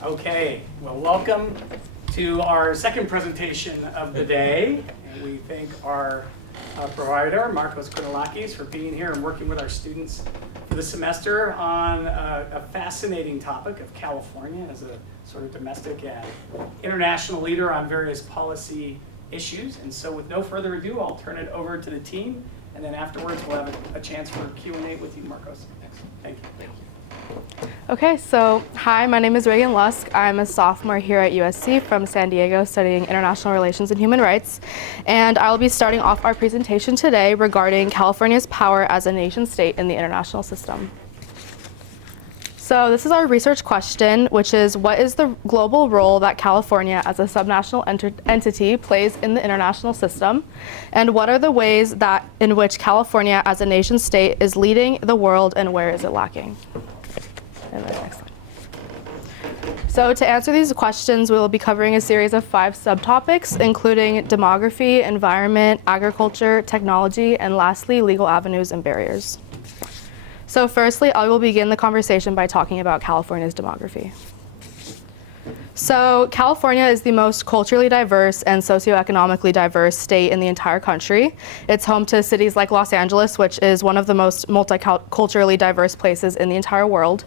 Okay, well, welcome to our second presentation of the day. And we thank our provider, Markos Kounalakis, for being here and working with our students for the semester on a fascinating topic of California as a sort of domestic and international leader on various policy issues. And so with no further ado, I'll turn it over to the team. And then afterwards, we'll have a chance for Q&A with you, Markos. Thank you. Okay, so hi, my name is Reagan Lusk. I'm a sophomore here at USC from San Diego studying international relations and human rights. And I'll be starting off our presentation today regarding California's power as a nation state in the international system. So this is our research question, which is, what is the global role that California as a subnational entity plays in the international system? And what are the ways that in which California as a nation state is leading the world, and where is it lacking? And then next slide. So to answer these questions, we will be covering a series of 5 subtopics, including demography, environment, agriculture, technology, and lastly, legal avenues and barriers. So firstly, I will begin the conversation by talking about California's demography. So California is the most culturally diverse and socioeconomically diverse state in the entire country. It's home to cities like Los Angeles, which is one of the most multiculturally diverse places in the entire world.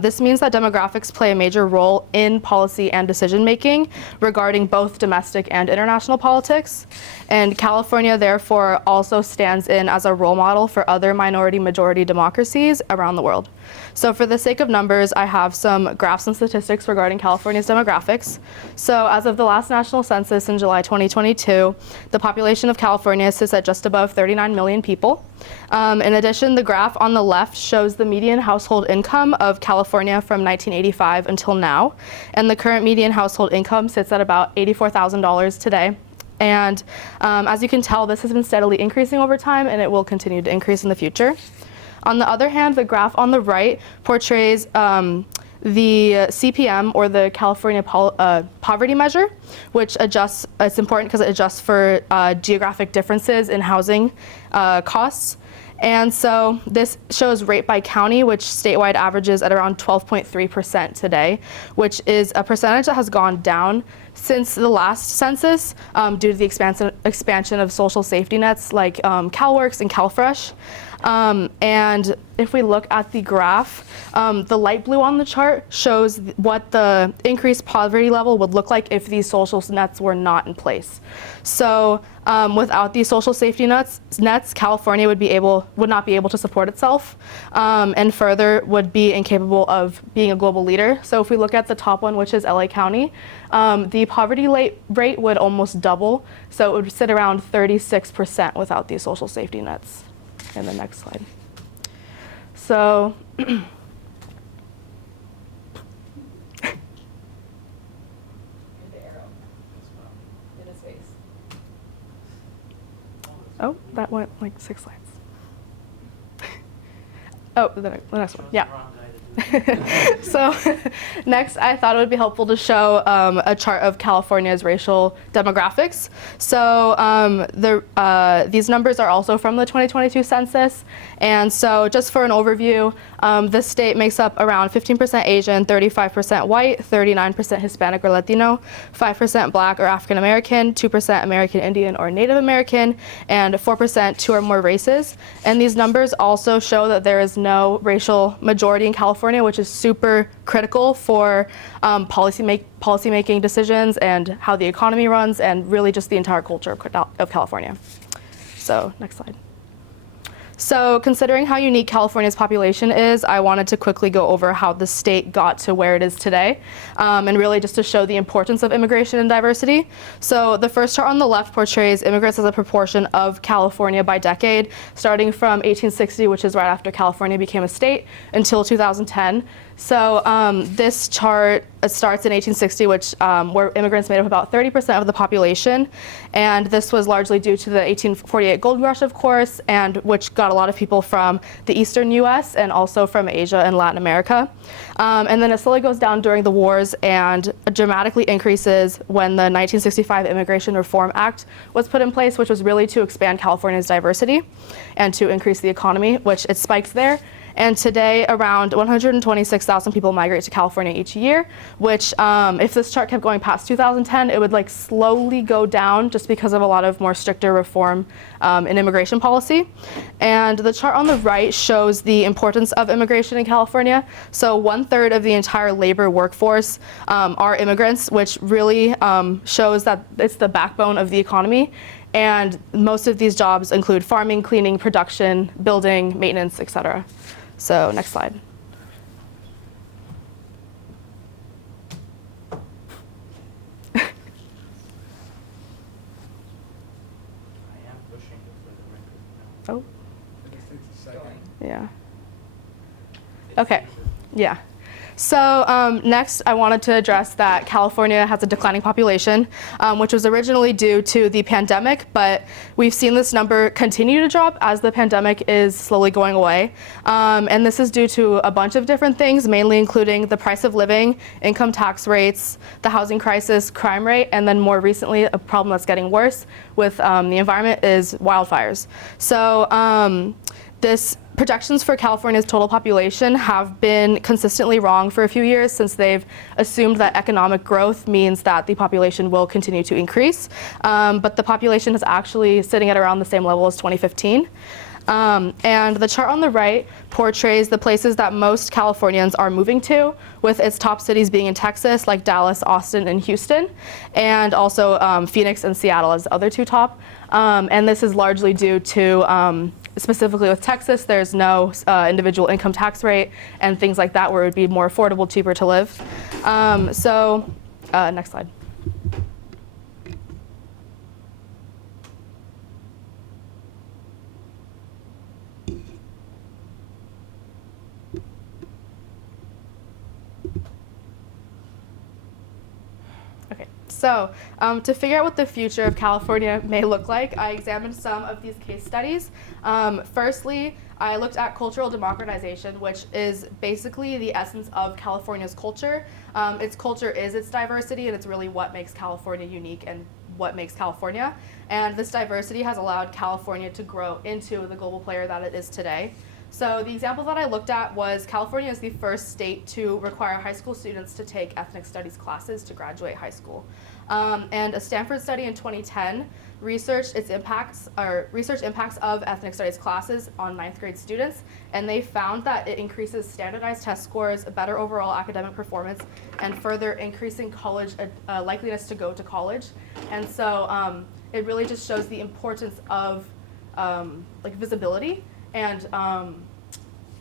This means that demographics play a major role in policy and decision making regarding both domestic and international politics. And California, therefore, also stands in as a role model for other minority-majority democracies around the world. So for the sake of numbers, I have some graphs and statistics regarding California's demographics. So as of the last national census in July 2022, the population of California sits at just above 39 million people. In addition, the graph on the left shows the median household income of California from 1985 until now. And the current median household income sits at about $84,000 today. And as you can tell, this has been steadily increasing over time, and it will continue to increase in the future. On the other hand, the graph on the right portrays the CPM, or the California poverty measure, which adjusts, it's important because it adjusts for geographic differences in housing costs. And so this shows rate by county, which statewide averages at around 12.3% today, which is a percentage that has gone down since the last census due to the expansion of social safety nets like CalWORKs and CalFresh. And if we look at the graph, the light blue on the chart shows what the increased poverty level would look like if these social nets were not in place. So without these social safety nets, California would not be able to support itself, and further would be incapable of being a global leader. So if we look at the top one, which is LA County, the poverty rate would almost double. So it would sit around 36% without these social safety nets. In the next slide. So oh, that went like 6 slides. Oh, the next one, yeah. So next, I thought it would be helpful to show a chart of California's racial demographics. So these numbers are also from the 2022 census. And so just for an overview, the state makes up around 15% Asian, 35% white, 39% Hispanic or Latino, 5% Black or African American, 2% American Indian or Native American, and 4% 2 or more races. And these numbers also show that there is no racial majority in California, which is super critical for policy-making decisions and how the economy runs, and really just the entire culture of California. So next slide. So considering how unique California's population is, I wanted to quickly go over how the state got to where it is today, and really just to show the importance of immigration and diversity. So the first chart on the left portrays immigrants as a proportion of California by decade, starting from 1860, which is right after California became a state, until 2010. So this chart starts in 1860, which where immigrants made up about 30% of the population, and this was largely due to the 1848 gold rush, of course, and which got a lot of people from the eastern U.S. and also from Asia and Latin America. And then it slowly goes down during the wars and dramatically increases when the 1965 Immigration Reform Act was put in place, which was really to expand California's diversity and to increase the economy, which it spiked there. And today, around 126,000 people migrate to California each year, which if this chart kept going past 2010, it would like slowly go down just because of a lot of more stricter reform in immigration policy. And the chart on the right shows the importance of immigration in California. So 1/3 of the entire labor workforce are immigrants, which really shows that it's the backbone of the economy. And most of these jobs include farming, cleaning, production, building, maintenance, etc. So next slide. I am pushing it for the record now. Oh, I guess it's a second. yeah. Okay, yeah. So next, I wanted to address that California has a declining population, which was originally due to the pandemic, but we've seen this number continue to drop as the pandemic is slowly going away. And this is due to a bunch of different things, mainly including the price of living, income tax rates, the housing crisis, crime rate, and then more recently, a problem that's getting worse with the environment is wildfires. So this projections for California's total population have been consistently wrong for a few years since they've assumed that economic growth means that the population will continue to increase. But the population is actually sitting at around the same level as 2015. And the chart on the right portrays the places that most Californians are moving to, with its top cities being in Texas, like Dallas, Austin, and Houston, and also Phoenix and Seattle as the other two top. And this is largely due to specifically with Texas, there's no individual income tax rate and things like that where it would be more affordable, cheaper to live. Next slide. Okay, so to figure out what the future of California may look like, I examined some of these case studies. Firstly, I looked at cultural democratization, which is basically the essence of California's culture. Its culture is its diversity, and it's really what makes California unique and what makes California. And this diversity has allowed California to grow into the global player that it is today. So the example that I looked at was California is the first state to require high school students to take ethnic studies classes to graduate high school. And a Stanford study in 2010 researched impacts of ethnic studies classes on 9th grade students, and they found that it increases standardized test scores, better overall academic performance, and further increasing college likeliness to go to college. And so it really just shows the importance of visibility. And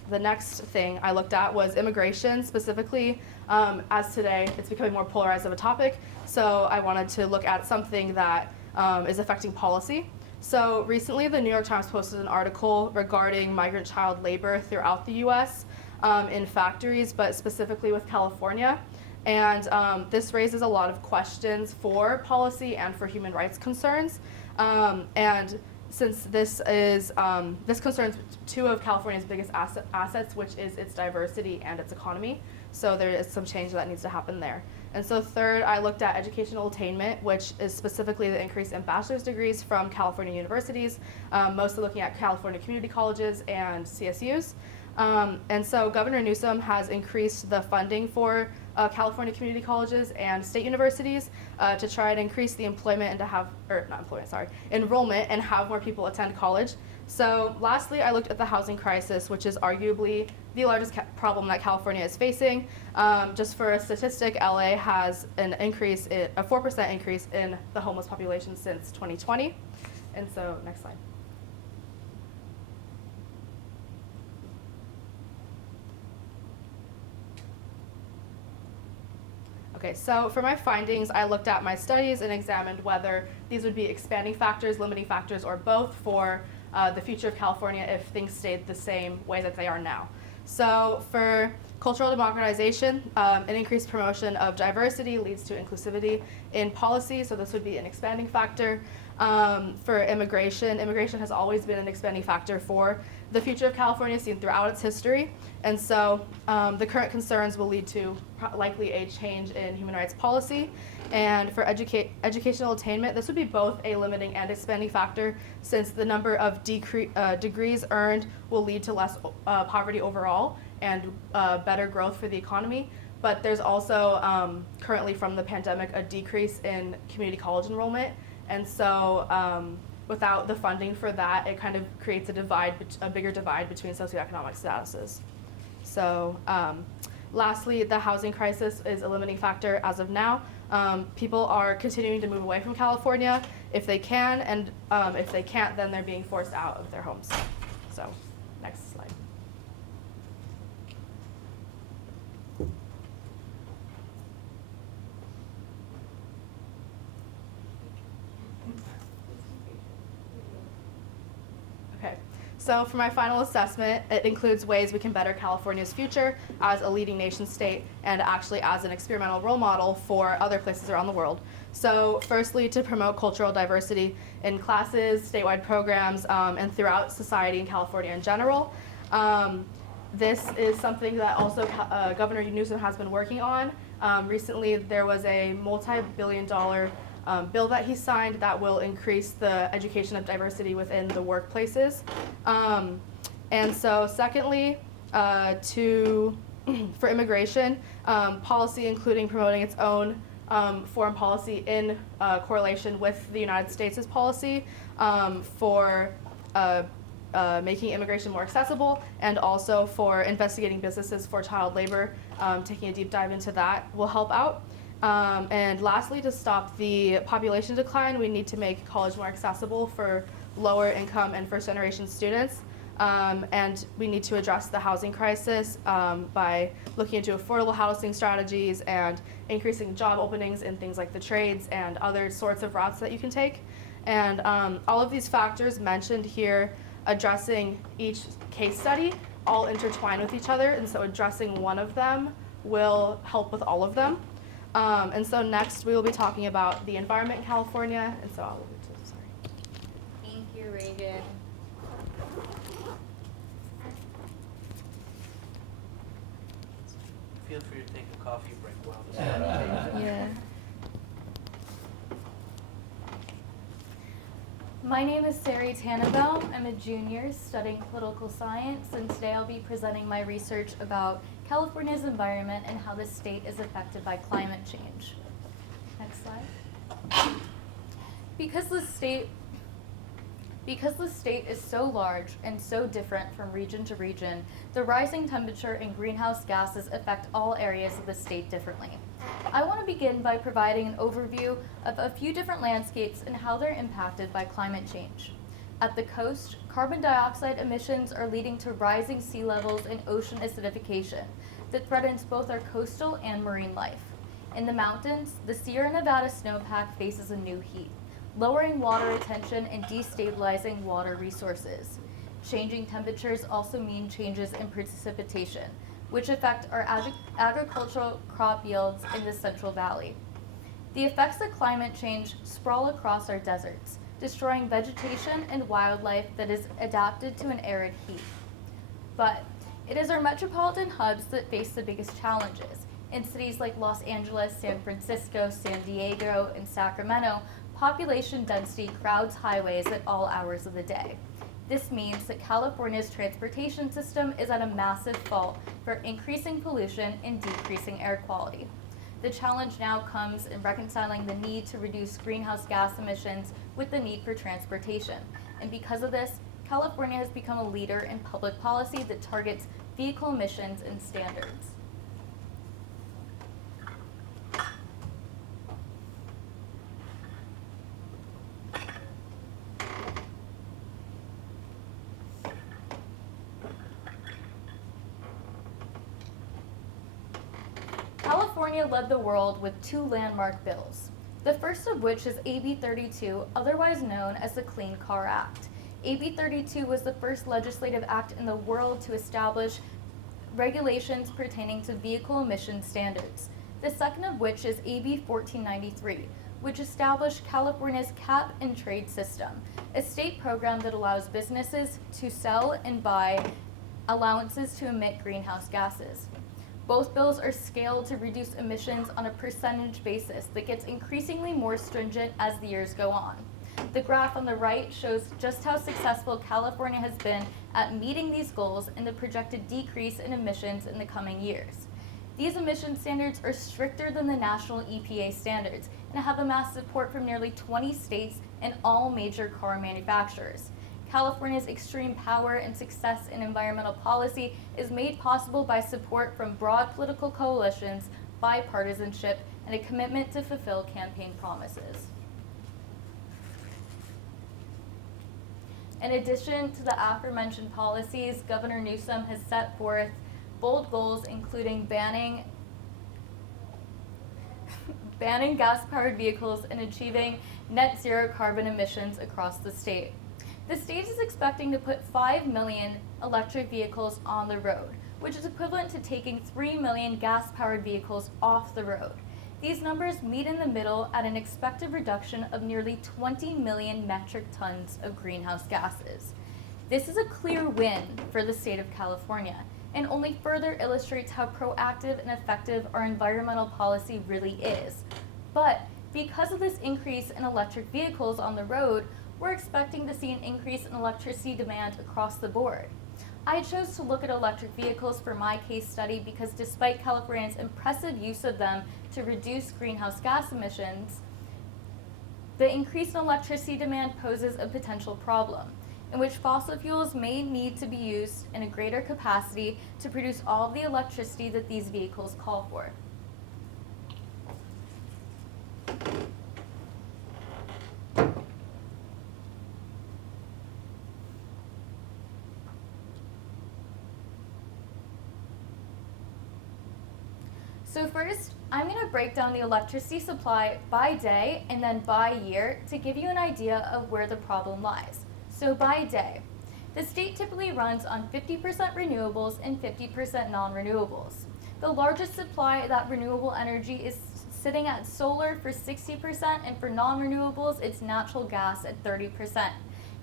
the next thing I looked at was immigration, specifically, as today it's becoming more polarized of a topic. So I wanted to look at something that is affecting policy. So recently, the New York Times posted an article regarding migrant child labor throughout the U.S. In factories, but specifically with California. And this raises a lot of questions for policy and for human rights concerns. And since this concerns two of California's biggest assets, which is its diversity and its economy. So there is some change that needs to happen there. And so third, I looked at educational attainment, which is specifically the increase in bachelor's degrees from California universities, mostly looking at California community colleges and CSUs. And so Governor Newsom has increased the funding for California community colleges and state universities to try and increase the enrollment and have more people attend college. So lastly, I looked at the housing crisis, which is arguably the largest problem that California is facing. Just for a statistic, LA has a 4% increase in the homeless population since 2020. And so next slide. Okay, so for my findings, I looked at my studies and examined whether these would be expanding factors, limiting factors, or both for the future of California if things stayed the same way that they are now. So for cultural democratization, an increased promotion of diversity leads to inclusivity in policy, so this would be an expanding factor. For immigration, immigration has always been an expanding factor for the future of California seen throughout its history. And so the current concerns will lead to likely a change in human rights policy. And for educational attainment, this would be both a limiting and expanding factor, since the number of degrees earned will lead to less poverty overall and better growth for the economy. But there's also currently from the pandemic a decrease in community college enrollment. And so without the funding for that, it kind of creates a bigger divide between socioeconomic statuses. So lastly, the housing crisis is a limiting factor as of now. People are continuing to move away from California if they can, and if they can't, then they're being forced out of their homes. So next slide. Okay, so for my final assessment, it includes ways we can better California's future as a leading nation state and actually as an experimental role model for other places around the world. So firstly, to promote cultural diversity in classes, statewide programs, and throughout society in California in general. This is something that also Governor Newsom has been working on. Recently, there was a multi-billion-dollar bill that he signed that will increase the education of diversity within the workplaces. And so secondly, for immigration, policy including promoting its own foreign policy in correlation with the United States' policy for making immigration more accessible, and also for investigating businesses for child labor, taking a deep dive into that will help out. And lastly, to stop the population decline, we need to make college more accessible for lower income and first generation students. And we need to address the housing crisis by looking into affordable housing strategies and increasing job openings in things like the trades and other sorts of routes that you can take. And all of these factors mentioned here, addressing each case study, all intertwine with each other, and so addressing one of them will help with all of them. And so next we will be talking about the environment in California, and so I'll move to, sorry. Thank you, Reagan. Feel free to take a coffee break while this is Yeah. My name is Sari Tannenbaum. I'm a junior studying political science, and today I'll be presenting my research about California's environment and how the state is affected by climate change. Next slide. Because the state is so large and so different from region to region, the rising temperature and greenhouse gases affect all areas of the state differently. I want to begin by providing an overview of a few different landscapes and how they're impacted by climate change. At the coast, carbon dioxide emissions are leading to rising sea levels and ocean acidification that threatens both our coastal and marine life. In the mountains, the Sierra Nevada snowpack faces a new heat, lowering water retention and destabilizing water resources. Changing temperatures also mean changes in precipitation, which affect our agricultural crop yields in the Central Valley. The effects of climate change sprawl across our deserts, destroying vegetation and wildlife that is adapted to an arid heat. But it is our metropolitan hubs that face the biggest challenges. In cities like Los Angeles, San Francisco, San Diego, and Sacramento, population density crowds highways at all hours of the day. This means that California's transportation system is at a massive fault for increasing pollution and decreasing air quality. The challenge now comes in reconciling the need to reduce greenhouse gas emissions with the need for transportation. And because of this, California has become a leader in public policy that targets vehicle emissions and standards. California led the world with two landmark bills. The first of which is AB 32, otherwise known as the Clean Car Act. AB 32 was the first legislative act in the world to establish regulations pertaining to vehicle emission standards. The second of which is AB 1493, which established California's cap and trade system, a state program that allows businesses to sell and buy allowances to emit greenhouse gases. Both bills are scaled to reduce emissions on a percentage basis that gets increasingly more stringent as the years go on. The graph on the right shows just how successful California has been at meeting these goals and the projected decrease in emissions in the coming years. These emission standards are stricter than the national EPA standards and have amassed support from nearly 20 states and all major car manufacturers. California's extreme power and success in environmental policy is made possible by support from broad political coalitions, bipartisanship, and a commitment to fulfill campaign promises. In addition to the aforementioned policies, Governor Newsom has set forth bold goals including banning gas-powered vehicles and achieving net zero carbon emissions across the state. The state is expecting to put 5 million electric vehicles on the road, which is equivalent to taking 3 million gas-powered vehicles off the road. These numbers meet in the middle at an expected reduction of nearly 20 million metric tons of greenhouse gases. This is a clear win for the state of California and only further illustrates how proactive and effective our environmental policy really is. But because of this increase in electric vehicles on the road, we're expecting to see an increase in electricity demand across the board. I chose to look at electric vehicles for my case study because despite California's impressive use of them to reduce greenhouse gas emissions, the increase in electricity demand poses a potential problem, in which fossil fuels may need to be used in a greater capacity to produce all of the electricity that these vehicles call for. So first, I'm going to break down the electricity supply by day and then by year to give you an idea of where the problem lies. So by day, the state typically runs on 50% renewables and 50% non-renewables. The largest supply of that renewable energy is sitting at solar for 60%, and for non-renewables, it's natural gas at 30%.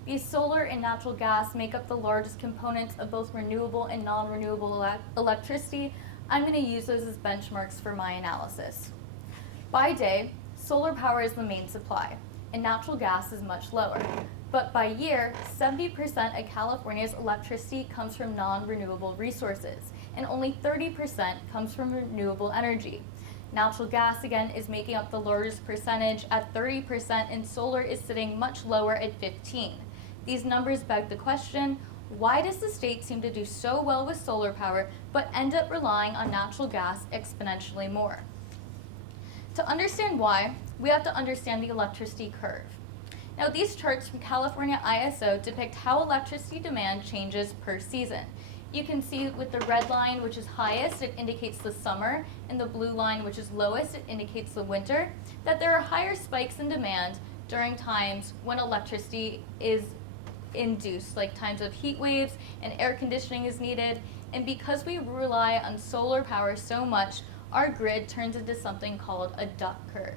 These solar and natural gas make up the largest components of both renewable and non-renewable electricity. I'm going to use those as benchmarks for my analysis. By day, solar power is the main supply, and natural gas is much lower. But by year, 70% of California's electricity comes from non-renewable resources, and only 30% comes from renewable energy. Natural gas, again, is making up the largest percentage at 30%, and solar is sitting much lower at 15%. These numbers beg the question, why does the state seem to do so well with solar power, but end up relying on natural gas exponentially more? To understand why, we have to understand the electricity curve. Now, these charts from California ISO depict how electricity demand changes per season. You can see with the red line, which is highest, it indicates the summer, and the blue line, which is lowest, it indicates the winter, that there are higher spikes in demand during times when electricity is induced, like times of heat waves and air conditioning is needed. And because we rely on solar power so much, our grid turns into something called a duck curve.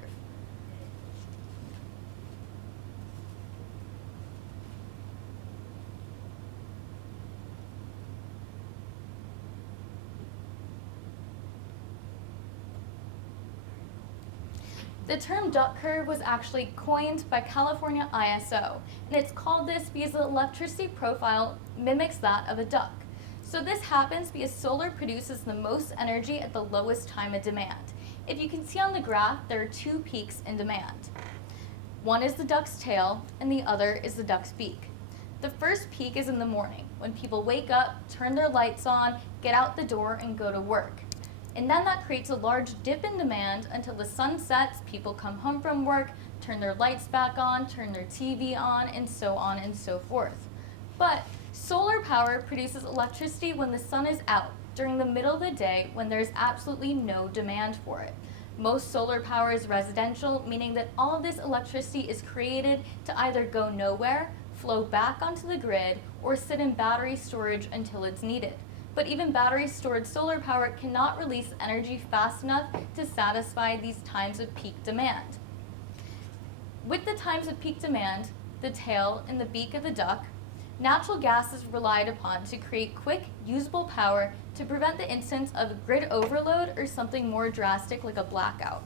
The term duck curve was actually coined by California ISO, and it's called this because the electricity profile mimics that of a duck. So this happens because solar produces the most energy at the lowest time of demand. If you can see on the graph, there are two peaks in demand. One is the duck's tail, and the other is the duck's beak. The first peak is in the morning, when people wake up, turn their lights on, get out the door, and go to work. And then that creates a large dip in demand until the sun sets, people come home from work, turn their lights back on, turn their TV on and so forth. But solar power produces electricity when the sun is out, during the middle of the day when there's absolutely no demand for it. Most solar power is residential, meaning that all of this electricity is created to either go nowhere, flow back onto the grid, or sit in battery storage until it's needed. But even battery stored solar power cannot release energy fast enough to satisfy these times of peak demand. With the times of peak demand, the tail and the beak of the duck, natural gas is relied upon to create quick, usable power to prevent the instance of grid overload or something more drastic like a blackout.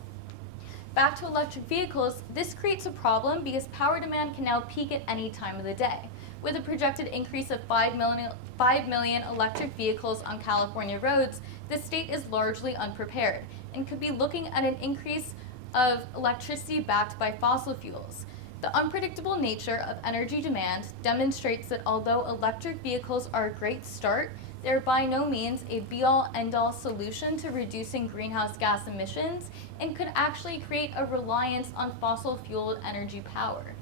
Back to electric vehicles, this creates a problem because power demand can now peak at any time of the day. With a projected increase of 5 million electric vehicles on California roads, the state is largely unprepared and could be looking at an increase of electricity backed by fossil fuels. The unpredictable nature of energy demand demonstrates that although electric vehicles are a great start, they're by no means a be-all, end-all solution to reducing greenhouse gas emissions and could actually create a reliance on fossil-fueled energy power.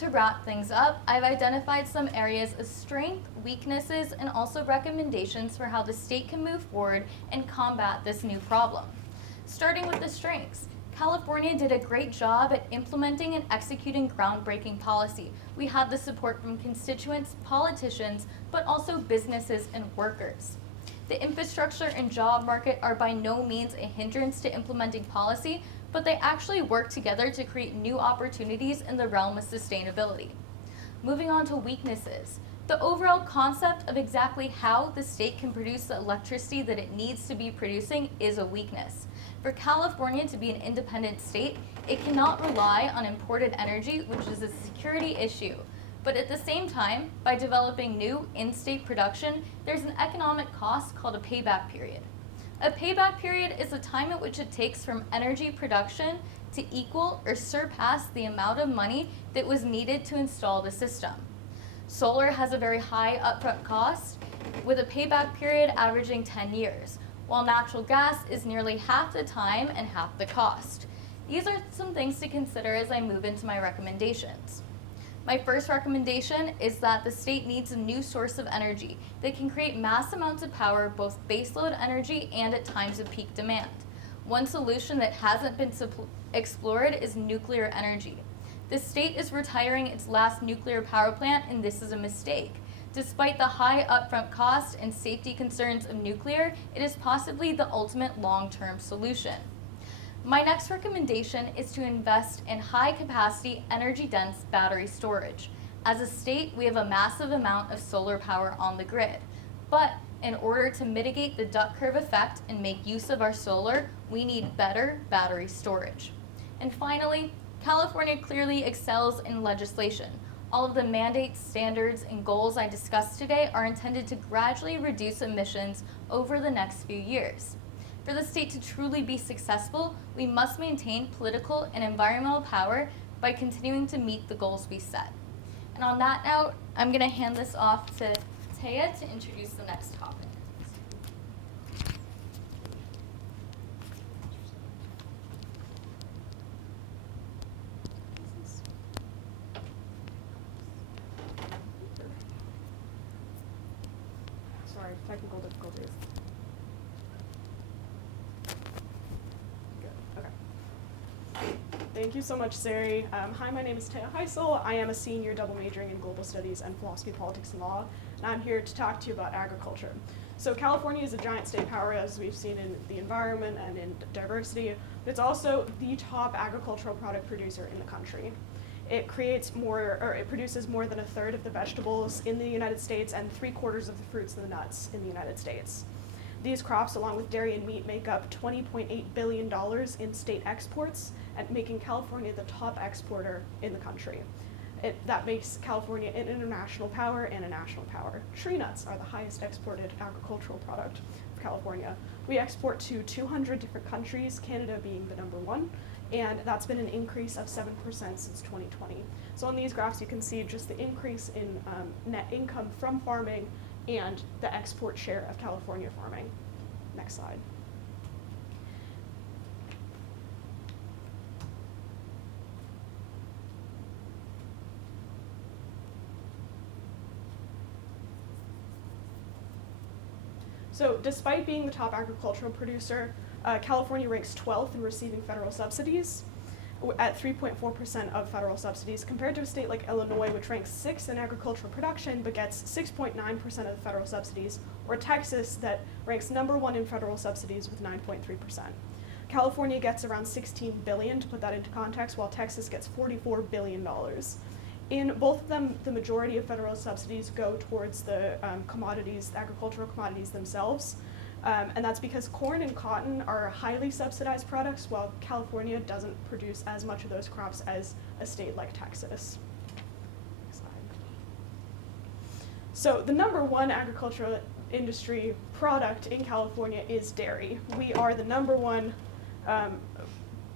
To wrap things up, I've identified some areas of strength, weaknesses, and also recommendations for how the state can move forward and combat this new problem. Starting with the strengths, California did a great job at implementing and executing groundbreaking policy. We had the support from constituents, politicians, but also businesses and workers. The infrastructure and job market are by no means a hindrance to implementing policy, but they actually work together to create new opportunities in the realm of sustainability. Moving on to weaknesses. The overall concept of exactly how the state can produce the electricity that it needs to be producing is a weakness. For California to be an independent state, it cannot rely on imported energy, which is a security issue. But at the same time, by developing new in-state production, there's an economic cost called a payback period. A payback period is the time at which it takes from energy production to equal or surpass the amount of money that was needed to install the system. Solar has a very high upfront cost, with a payback period averaging 10 years, while natural gas is nearly half the time and half the cost. These are some things to consider as I move into my recommendations. My first recommendation is that the state needs a new source of energy that can create mass amounts of power, both baseload energy and at times of peak demand. One solution that hasn't been explored is nuclear energy. The state is retiring its last nuclear power plant, and this is a mistake. Despite the high upfront cost and safety concerns of nuclear, it is possibly the ultimate long-term solution. My next recommendation is to invest in high-capacity, energy-dense battery storage. As a state, we have a massive amount of solar power on the grid. But in order to mitigate the duck curve effect and make use of our solar, we need better battery storage. And finally, California clearly excels in legislation. All of the mandates, standards, and goals I discussed today are intended to gradually reduce emissions over the next few years. For the state to truly be successful, we must maintain political and environmental power by continuing to meet the goals we set. And on that note, I'm going to hand this off to Taya to introduce the next topic. Sorry, technical difficulties. Good, okay. Thank you so much, Sari. Hi, my name is Taya Heisel. I am a senior double majoring in global studies and philosophy, politics, and law, and I'm here to talk to you about agriculture. So California is a giant state power, as we've seen in the environment and in diversity, but it's also the top agricultural product producer in the country. It produces more than a third of the vegetables in the United States and 3/4 of the fruits and the nuts in the United States. These crops, along with dairy and meat, make up $20.8 billion in state exports, and making California the top exporter in the country. That makes California an international power and a national power. Tree nuts are the highest exported agricultural product of California. We export to 200 different countries, Canada being the number one, and that's been an increase of 7% since 2020. So on these graphs, you can see just the increase in net income from farming and the export share of California farming. Next slide. So despite being the top agricultural producer, California ranks 12th in receiving federal subsidies. at 3.4% of federal subsidies, compared to a state like Illinois, which ranks 6th in agricultural production but gets 6.9% of the federal subsidies, or Texas that ranks number 1 in federal subsidies with 9.3%. California gets around $16 billion, to put that into context, while Texas gets $44 billion. In both of them, the majority of federal subsidies go towards the commodities, the agricultural commodities themselves. And that's because corn and cotton are highly subsidized products, while California doesn't produce as much of those crops as a state like Texas. Next slide. So the number 1 agricultural industry product in California is dairy. We are the number 1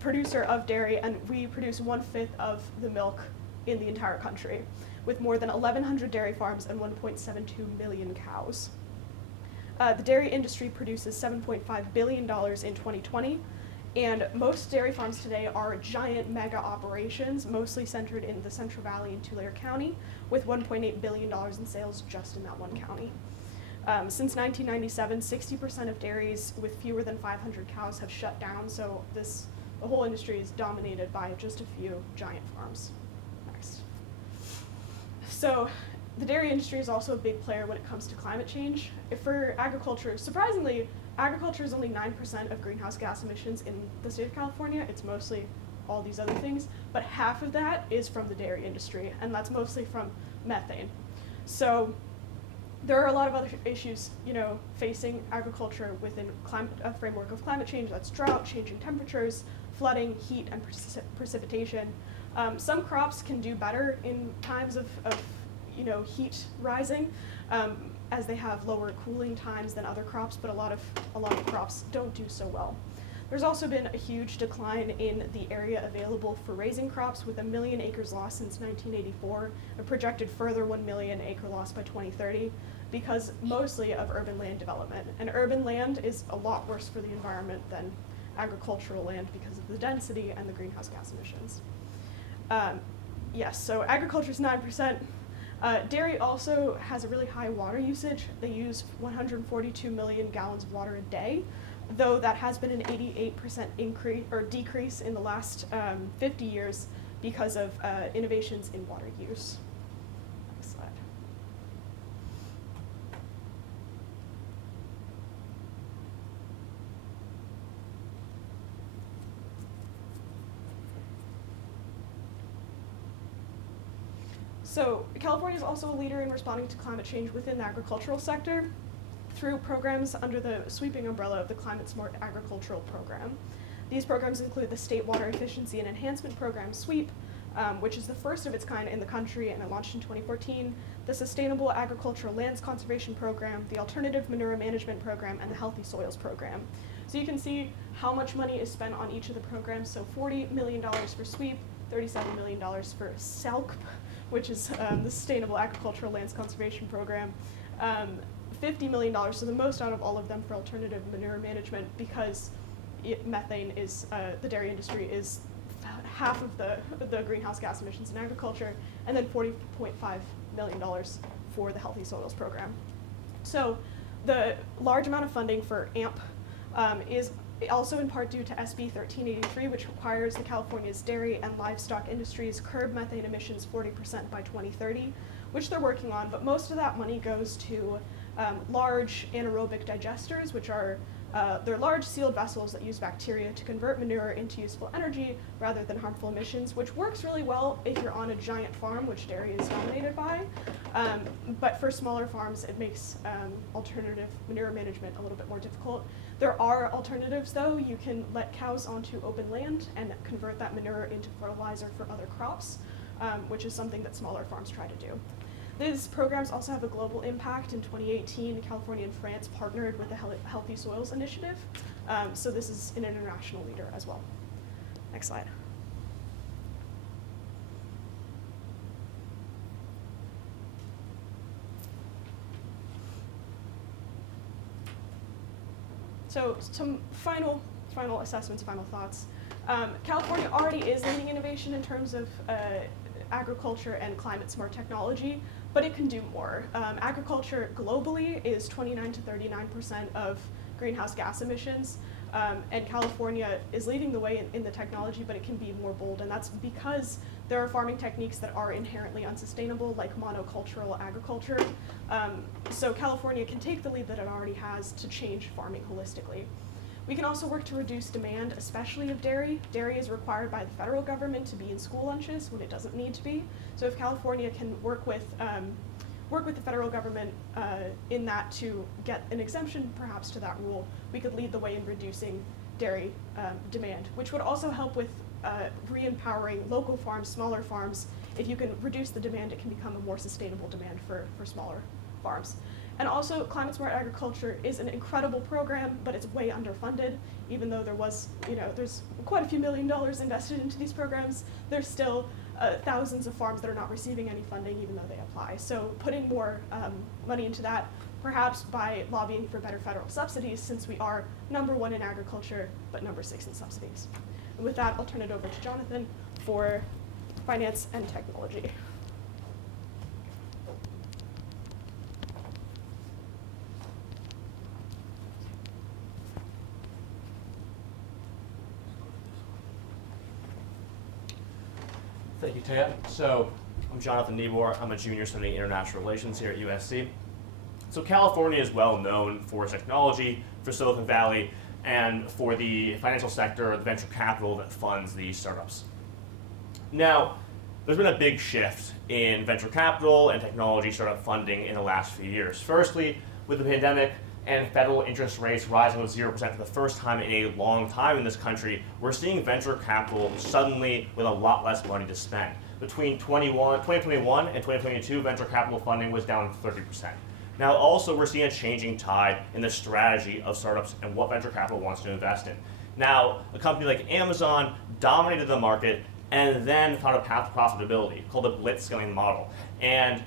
producer of dairy, and we produce 1/5 of the milk in the entire country, with more than 1,100 dairy farms and 1.72 million cows. The dairy industry produces $7.5 billion in 2020, and most dairy farms today are giant mega operations, mostly centered in the Central Valley and Tulare County, with $1.8 billion in sales just in that one county. Since 1997, 60% of dairies with fewer than 500 cows have shut down, so the whole industry is dominated by just a few giant farms. Next. So the dairy industry is also a big player when it comes to climate change. For agriculture, surprisingly, agriculture is only 9% of greenhouse gas emissions in the state of California. It's mostly all these other things, but half of that is from the dairy industry, and that's mostly from methane. So there are a lot of other issues, facing agriculture within a framework of climate change. That's drought, changing temperatures, flooding, heat, and precipitation. Some crops can do better in times of heat rising, as they have lower cooling times than other crops, but a lot of crops don't do so well. There's also been a huge decline in the area available for raising crops, with 1 million acres lost since 1984, a projected further 1 million acre loss by 2030, because mostly of urban land development. And urban land is a lot worse for the environment than agricultural land because of the density and the greenhouse gas emissions. Yes, so agriculture is 9%. Dairy also has a really high water usage. They use 142 million gallons of water a day, though that has been an 88% decrease in the last 50 years because of innovations in water use. Next slide. So California is also a leader in responding to climate change within the agricultural sector through programs under the sweeping umbrella of the Climate Smart Agricultural Program. These programs include the State Water Efficiency and Enhancement Program, SWEEP, which is the first of its kind in the country, and it launched in 2014, the Sustainable Agricultural Lands Conservation Program, the Alternative Manure Management Program, and the Healthy Soils Program. So you can see how much money is spent on each of the programs. So $40 million for SWEEP, $37 million for SELC, which is the Sustainable Agricultural Lands Conservation Program, $50 million, so the most out of all of them, for alternative manure management, because methane is, the dairy industry is half of the greenhouse gas emissions in agriculture, and then $40.5 million for the Healthy Soils Program. So the large amount of funding for AMP is also in part due to SB 1383, which requires the California's dairy and livestock industries curb methane emissions 40% by 2030, which they're working on, but most of that money goes to large anaerobic digesters, which are they're large sealed vessels that use bacteria to convert manure into useful energy rather than harmful emissions, which works really well if you're on a giant farm, which dairy is dominated by. But for smaller farms, it makes alternative manure management a little bit more difficult. There are alternatives, though. You can let cows onto open land and convert that manure into fertilizer for other crops, which is something that smaller farms try to do. These programs also have a global impact. In 2018, California and France partnered with the Healthy Soils Initiative, so this is an international leader as well. Next slide. So some final assessments, final thoughts. California already is leading innovation in terms of agriculture and climate smart technology, but it can do more. Agriculture globally is 29 to 39% of greenhouse gas emissions. And California is leading the way in the technology, but it can be more bold, and that's because there are farming techniques that are inherently unsustainable, like monocultural agriculture. So California can take the lead that it already has to change farming holistically. We can also work to reduce demand, especially of dairy. Dairy is required by the federal government to be in school lunches when it doesn't need to be. So if California can work with the federal government in that to get an exemption perhaps to that rule, we could lead the way in reducing dairy demand, which would also help with re-empowering local farms, smaller farms. If you can reduce the demand, it can become a more sustainable demand for smaller farms. And also, Climate Smart Agriculture is an incredible program, but it's way underfunded. Even though there's quite a few $1 million invested into these programs, there's still thousands of farms that are not receiving any funding even though they apply. So putting more money into that, perhaps by lobbying for better federal subsidies, since we are #1 in agriculture, but #6 in subsidies. And with that, I'll turn it over to Jonathan for finance and technology. Thank you, Taya. So I'm Jonathan Niebuhr. I'm a junior studying international relations here at USC. So California is well known for its technology, for Silicon Valley, and for the financial sector, the venture capital that funds these startups. Now, there's been a big shift in venture capital and technology startup funding in the last few years. Firstly, with the pandemic and federal interest rates rising to 0% for the first time in a long time in this country, we're seeing venture capital suddenly with a lot less money to spend. Between 2021 and 2022, venture capital funding was down 30%. Now also we're seeing a changing tide in the strategy of startups and what venture capital wants to invest in. Now, a company like Amazon dominated the market and then found a path to profitability called the blitzscaling model. And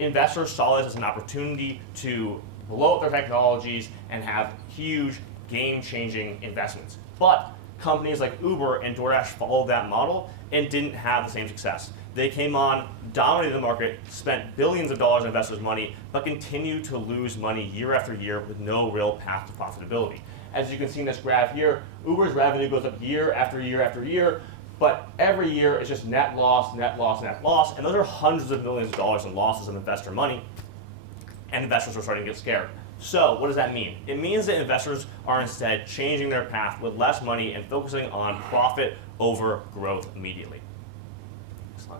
investors saw this as an opportunity to blow up their technologies and have huge game-changing investments. But companies like Uber and DoorDash followed that model and didn't have the same success. They came on, dominated the market, spent billions of dollars in investors' money, but continued to lose money year after year with no real path to profitability. As you can see in this graph here, Uber's revenue goes up year after year after year, but every year it's just net loss, net loss, net loss, and those are hundreds of millions of dollars in losses of investor money, and investors are starting to get scared. So what does that mean? It means that investors are instead changing their path with less money and focusing on profit over growth immediately. Next slide.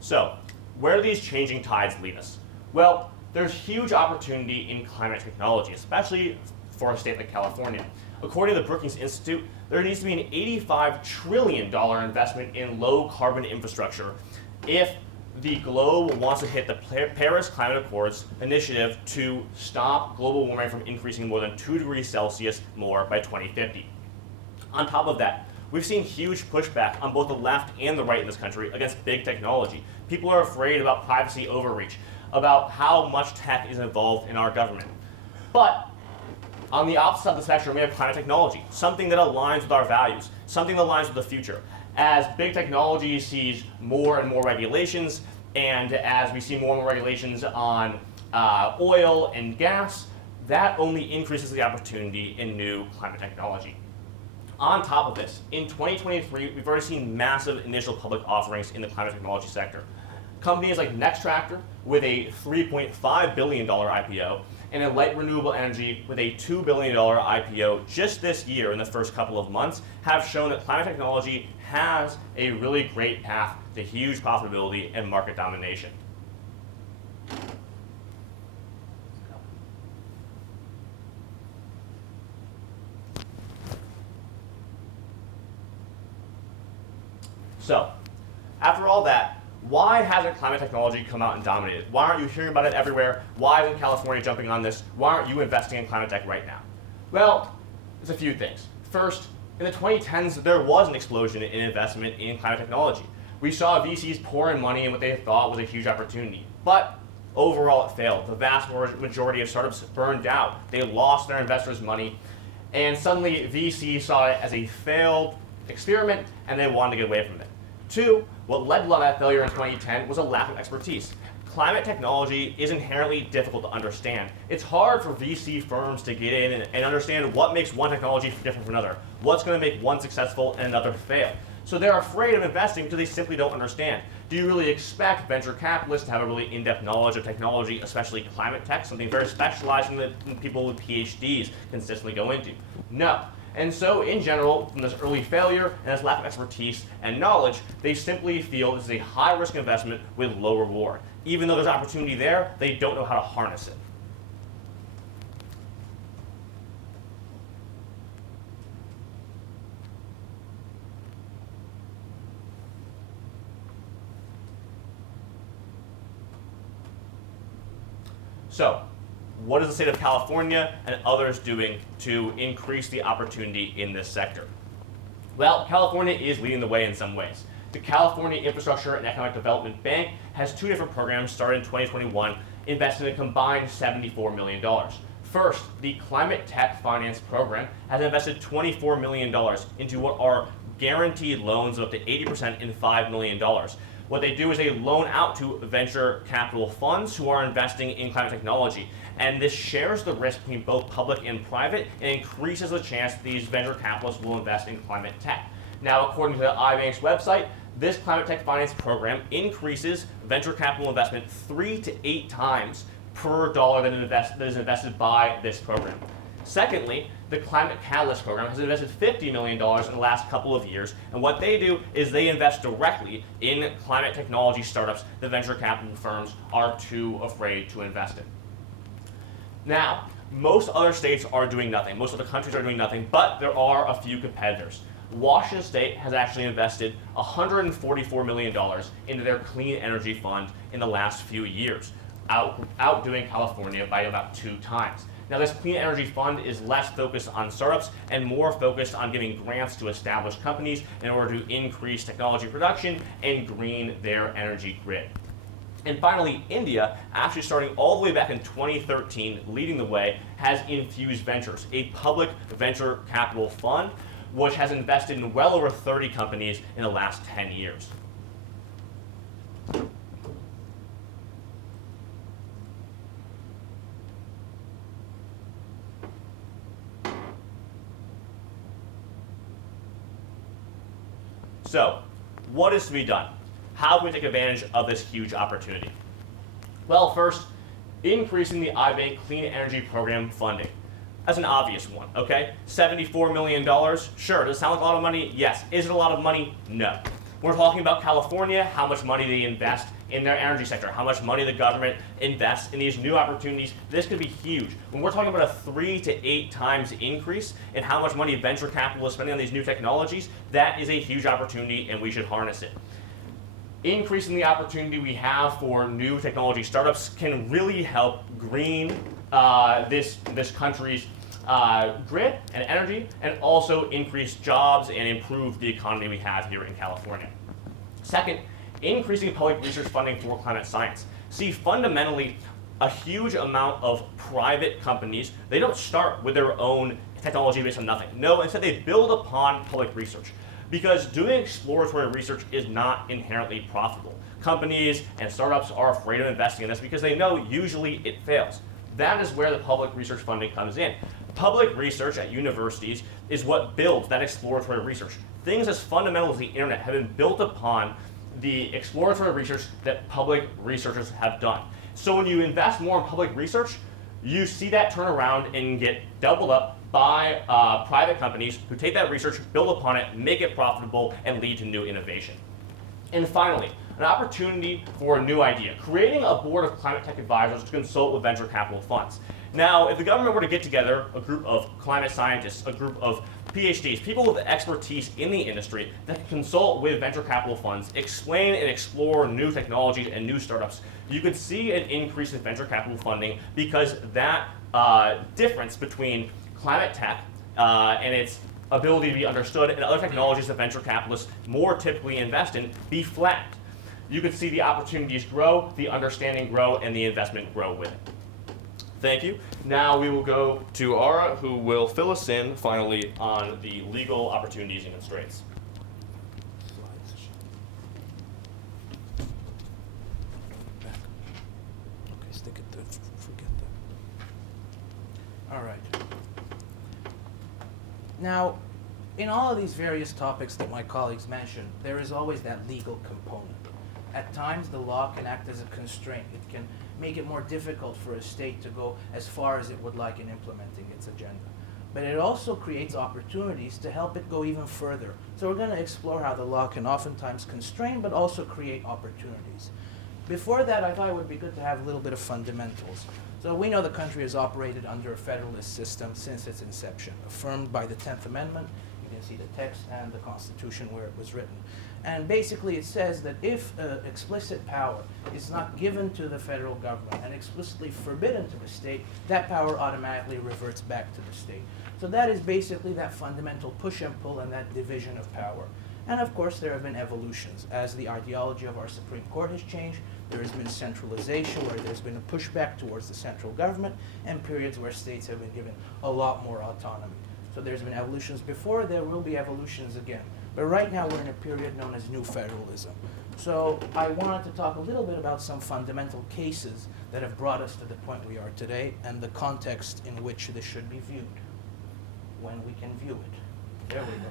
So, where do these changing tides lead us? Well, there's huge opportunity in climate technology, especially for a state like California. According to the Brookings Institute, there needs to be an $85 trillion investment in low carbon infrastructure if the globe wants to hit the Paris Climate Accords initiative to stop global warming from increasing more than 2 degrees Celsius more by 2050. On top of that, we've seen huge pushback on both the left and the right in this country against big technology. People are afraid about privacy overreach, about how much tech is involved in our government. But on the opposite side of the spectrum, we have climate technology, something that aligns with our values, something that aligns with the future. As big technology sees more and more regulations, and as we see more and more regulations on oil and gas, that only increases the opportunity in new climate technology. On top of this, in 2023, we've already seen massive initial public offerings in the climate technology sector. Companies like Nextractor with a $3.5 billion IPO, and Enlight Renewable Energy with a $2 billion IPO just this year in the first couple of months have shown that climate technology has a really great path to huge profitability and market domination. So, after all that, why hasn't climate technology come out and dominated? Why aren't you hearing about it everywhere? Why isn't California jumping on this? Why aren't you investing in climate tech right now? Well, it's a few things. First, in the 2010s, there was an explosion in investment in climate technology. We saw VCs pour in money in what they thought was a huge opportunity. But overall, it failed. The vast majority of startups burned out. They lost their investors' money. and suddenly VC saw it as a failed experiment and they wanted to get away from it. 2, what led to a lot of that failure in 2010 was a lack of expertise. Climate technology is inherently difficult to understand. It's hard for VC firms to get in and understand what makes one technology different from another, what's going to make one successful and another fail. So they're afraid of investing because they simply don't understand. Do you really expect venture capitalists to have a really in-depth knowledge of technology, especially climate tech, something very specialized that people with PhDs consistently go into? No. And so, in general, from this early failure and this lack of expertise and knowledge, they simply feel this is a high-risk investment with low reward. Even though there's opportunity there, they don't know how to harness it. So, what is the state of California and others doing to increase the opportunity in this sector? Well, California is leading the way in some ways. The California Infrastructure and Economic Development Bank has 2 different programs started in 2021, investing a combined $74 million. First, the Climate Tech Finance Program has invested $24 million into what are guaranteed loans of up to 80% in $5 million. What they do is they loan out to venture capital funds who are investing in climate technology. And this shares the risk between both public and private and increases the chance that these venture capitalists will invest in climate tech. Now, according to the iBank's website, this climate tech finance program increases venture capital investment 3 to 8 times per dollar that is invested by this program. Secondly, the Climate Catalyst program has invested $50 million in the last couple of years, and what they do is they invest directly in climate technology startups that venture capital firms are too afraid to invest in. Now, most other states are doing nothing. Most other countries are doing nothing, but there are a few competitors. Washington State has actually invested $144 million into their clean energy fund in the last few years, outdoing California by about 2 times. Now, this clean energy fund is less focused on startups and more focused on giving grants to established companies in order to increase technology production and green their energy grid. And finally, India, actually starting all the way back in 2013, leading the way, has Infused Ventures, a public venture capital fund, which has invested in well over 30 companies in the last 10 years. So, what is to be done? How can we take advantage of this huge opportunity? Well, first, increasing the iBank Clean Energy Program funding. That's an obvious one, okay? $74 million, sure. Does it sound like a lot of money? Yes. Is it a lot of money? No. We're talking about California, how much money they invest in their energy sector, how much money the government invests in these new opportunities. This could be huge. When we're talking about a 3 to 8 times increase in how much money venture capital is spending on these new technologies, that is a huge opportunity and we should harness it. Increasing the opportunity we have for new technology startups can really help green this country's grid and energy, and also increase jobs and improve the economy we have here in California. Second, increasing public research funding for climate science. See, fundamentally, a huge amount of private companies, they don't start with their own technology based on nothing. No, instead they build upon public research. Because doing exploratory research is not inherently profitable. Companies and startups are afraid of investing in this because they know usually it fails. That is where the public research funding comes in. Public research at universities is what builds that exploratory research. Things as fundamental as the internet have been built upon the exploratory research that public researchers have done. So when you invest more in public research, you see that turn around and get doubled up by private companies who take that research, build upon it, make it profitable, and lead to new innovation. And finally, an opportunity for a new idea, creating a board of climate tech advisors to consult with venture capital funds. Now, if the government were to get together a group of climate scientists, a group of PhDs, people with expertise in the industry that can consult with venture capital funds, explain and explore new technologies and new startups, you could see an increase in venture capital funding because that difference between climate tech and its ability to be understood and other technologies that venture capitalists more typically invest in be flattened. You could see the opportunities grow, the understanding grow, and the investment grow with it. Thank you. Now we will go to Ara, who will fill us in finally on the legal opportunities and constraints. Okay, stick it there. Forget that. All right. Now, in all of these various topics that my colleagues mentioned, there is always that legal component. At times, the law can act as a constraint. It can make it more difficult for a state to go as far as it would like in implementing its agenda. But it also creates opportunities to help it go even further. So we're going to explore how the law can oftentimes constrain, but also create opportunities. Before that, I thought it would be good to have a little bit of fundamentals. So we know the country has operated under a federalist system since its inception, affirmed by the 10th Amendment. You can see the text and the Constitution where it was written. And basically it says that if explicit power is not given to the federal government and explicitly forbidden to the state, that power automatically reverts back to the state. So that is basically that fundamental push and pull and that division of power. And of course there have been evolutions. As the ideology of our Supreme Court has changed, there has been centralization where there's been a pushback towards the central government and periods where states have been given a lot more autonomy. So there's been evolutions before, there will be evolutions again. But right now we're in a period known as New Federalism. So I wanted to talk a little bit about some fundamental cases that have brought us to the point we are today and the context in which this should be viewed, when we can view it. There we go.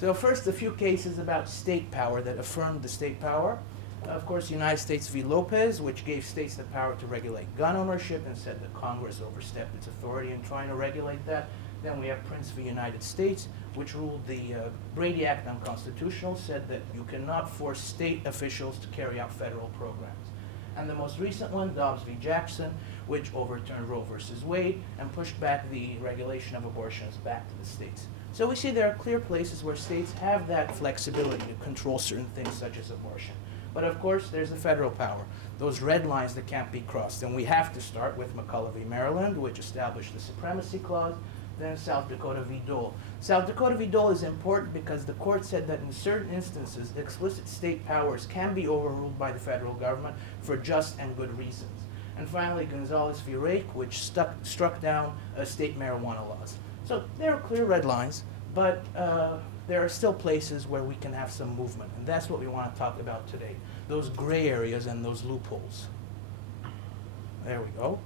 So first, a few cases about state power that affirmed the state power. Of course, United States v. Lopez, which gave states the power to regulate gun ownership and said that Congress overstepped its authority in trying to regulate that. Then we have Prince v. United States, which ruled the Brady Act unconstitutional, said that you cannot force state officials to carry out federal programs. And the most recent one, Dobbs v. Jackson, which overturned Roe versus Wade and pushed back the regulation of abortions back to the states. So we see there are clear places where states have that flexibility to control certain things such as abortion. But of course, there's the federal power, those red lines that can't be crossed. And we have to start with McCulloch v. Maryland, which established the Supremacy Clause, then South Dakota v. Dole. South Dakota v. Dole is important because the court said that in certain instances, explicit state powers can be overruled by the federal government for just and good reasons. And finally, Gonzalez v. Rake, which struck down state marijuana laws. So there are clear red lines, but there are still places where we can have some movement. And that's what we want to talk about today, those gray areas and those loopholes. There we go.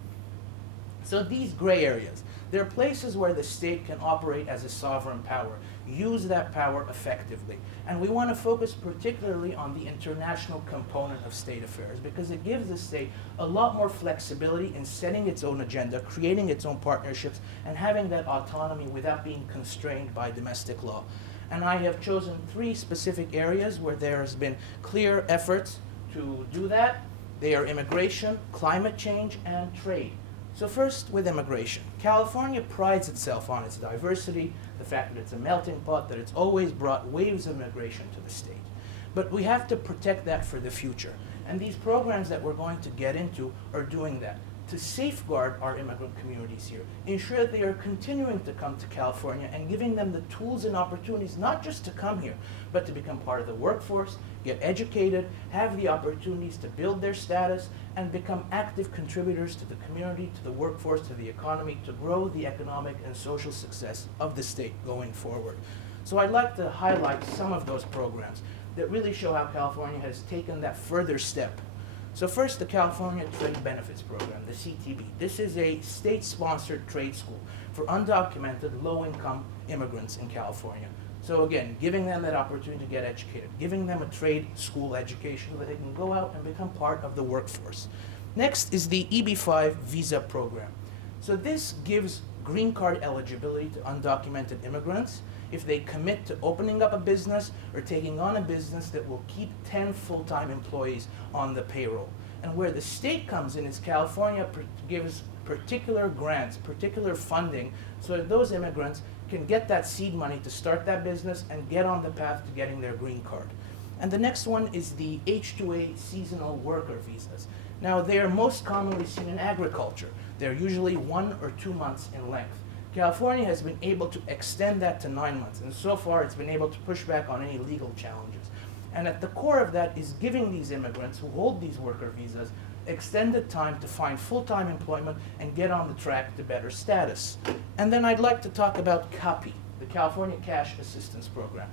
So these gray areas, they're places where the state can operate as a sovereign power, use that power effectively. And we want to focus particularly on the international component of state affairs because it gives the state a lot more flexibility in setting its own agenda, creating its own partnerships, and having that autonomy without being constrained by domestic law. And I have chosen 3 specific areas where there has been clear efforts to do that. They are immigration, climate change, and trade. So first, with immigration. California prides itself on its diversity, the fact that it's a melting pot, that it's always brought waves of immigration to the state. But we have to protect that for the future. And these programs that we're going to get into are doing that, to safeguard our immigrant communities here, ensure that they are continuing to come to California and giving them the tools and opportunities not just to come here, but to become part of the workforce, get educated, have the opportunities to build their status, and become active contributors to the community, to the workforce, to the economy, to grow the economic and social success of the state going forward. So I'd like to highlight some of those programs that really show how California has taken that further step. So first, the California Trade Benefits Program, the CTB. This is a state-sponsored trade school for undocumented, low-income immigrants in California. So again, giving them that opportunity to get educated, giving them a trade school education so that they can go out and become part of the workforce. Next is the EB-5 visa program. So this gives green card eligibility to undocumented immigrants if they commit to opening up a business or taking on a business that will keep 10 full-time employees on the payroll. And where the state comes in is California gives particular grants, particular funding, so that those immigrants can get that seed money to start that business and get on the path to getting their green card. And the next one is the H-2A seasonal worker visas. Now, they are most commonly seen in agriculture. They're usually 1 or 2 months in length. California has been able to extend that to 9 months, and so far it's been able to push back on any legal challenges. And at the core of that is giving these immigrants who hold these worker visas extended time to find full-time employment and get on the track to better status. And then I'd like to talk about CAPI, the California Cash Assistance Program.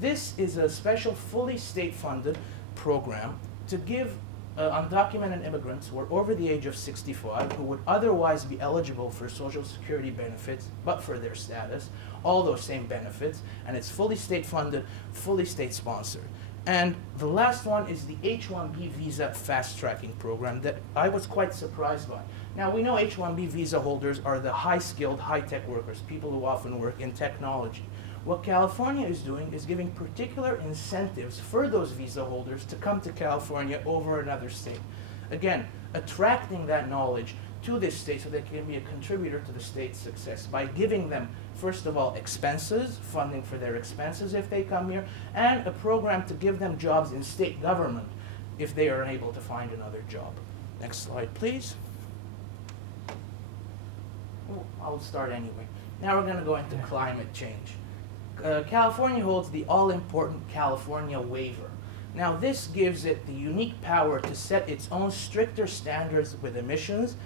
This is a special, fully state-funded program to give undocumented immigrants who are over the age of 65, who would otherwise be eligible for Social Security benefits, but for their status, all those same benefits, and it's fully state-funded, fully state-sponsored. And the last one is the H-1B visa fast-tracking program that I was quite surprised by. Now, we know H-1B visa holders are the high-skilled, high-tech workers, people who often work in technology. What California is doing is giving particular incentives for those visa holders to come to California over another state. Again, attracting that knowledge to this state so they can be a contributor to the state's success by giving them, first of all, expenses, funding for their expenses if they come here, and a program to give them jobs in state government if they are unable to find another job. Next slide, please. Oh, I'll start anyway. Now we're going to go into climate change. California holds the all-important California waiver. Now this gives it the unique power to set its own stricter standards with emissions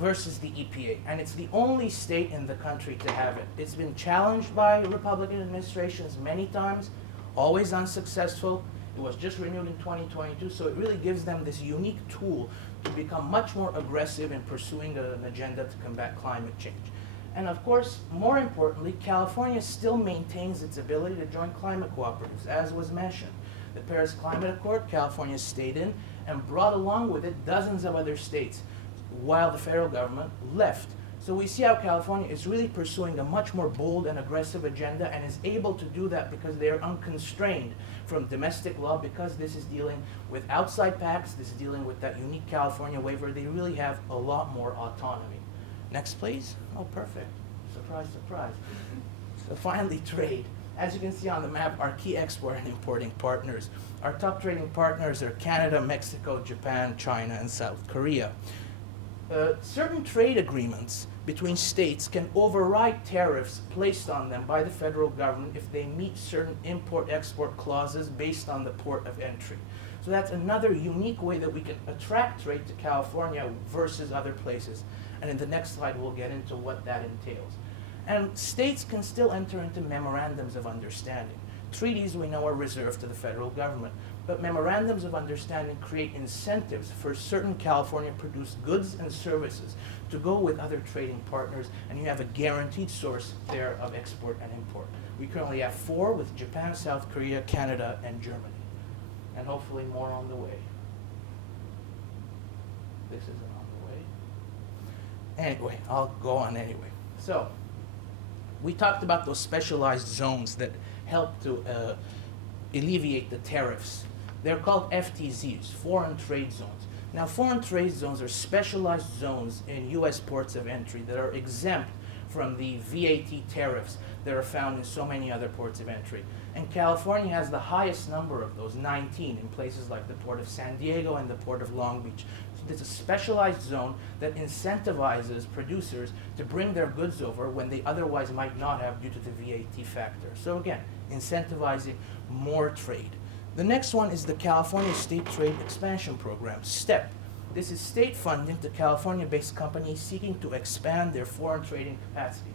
versus the EPA, and it's the only state in the country to have it. It's been challenged by Republican administrations many times, always unsuccessful. It was just renewed in 2022, so it really gives them this unique tool to become much more aggressive in pursuing an agenda to combat climate change. And of course, more importantly, California still maintains its ability to join climate cooperatives, as was mentioned. The Paris Climate Accord, California stayed in and brought along with it dozens of other states, while the federal government left. So we see how California is really pursuing a much more bold and aggressive agenda and is able to do that because they are unconstrained from domestic law, because this is dealing with outside pacts, this is dealing with that unique California waiver. They really have a lot more autonomy. Next, please. Oh, perfect. Surprise, surprise. So finally, trade. As you can see on the map, our key export and importing partners. Our top trading partners are Canada, Mexico, Japan, China, and South Korea. Certain trade agreements between states can override tariffs placed on them by the federal government if they meet certain import-export clauses based on the port of entry. So that's another unique way that we can attract trade to California versus other places. And in the next slide, we'll get into what that entails. And states can still enter into memorandums of understanding. Treaties, we know, are reserved to the federal government. But memorandums of understanding create incentives for certain California-produced goods and services to go with other trading partners, and you have a guaranteed source there of export and import. We currently have 4 with Japan, South Korea, Canada, and Germany. And hopefully more on the way. This isn't on the way. Anyway, I'll go on anyway. So, we talked about those specialized zones that help to alleviate the tariffs. They're called FTZs, foreign trade zones. Now, foreign trade zones are specialized zones in U.S. ports of entry that are exempt from the VAT tariffs that are found in so many other ports of entry. And California has the highest number of those, 19, in places like the Port of San Diego and the Port of Long Beach. So it's a specialized zone that incentivizes producers to bring their goods over when they otherwise might not have due to the VAT factor. So again, incentivizing more trade. The next one is the California State Trade Expansion Program, STEP. This is state funding to California-based companies seeking to expand their foreign trading capacity,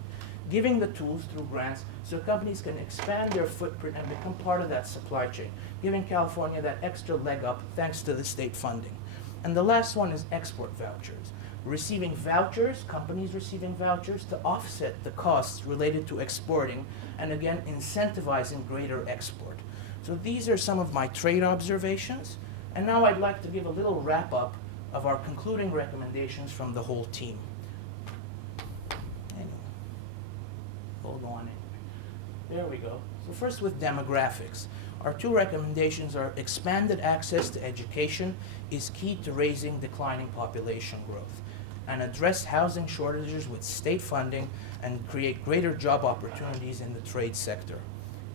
giving the tools through grants so companies can expand their footprint and become part of that supply chain, giving California that extra leg up thanks to the state funding. And the last one is export vouchers. Receiving vouchers, companies receiving vouchers to offset the costs related to exporting, and again, incentivizing greater export. So these are some of my trade observations, and now I'd like to give a little wrap-up of our concluding recommendations from the whole team. Anyway, hold on anyway. There we go. So first with demographics. Our 2 recommendations are expanded access to education is key to raising declining population growth, and address housing shortages with state funding and create greater job opportunities in the trade sector.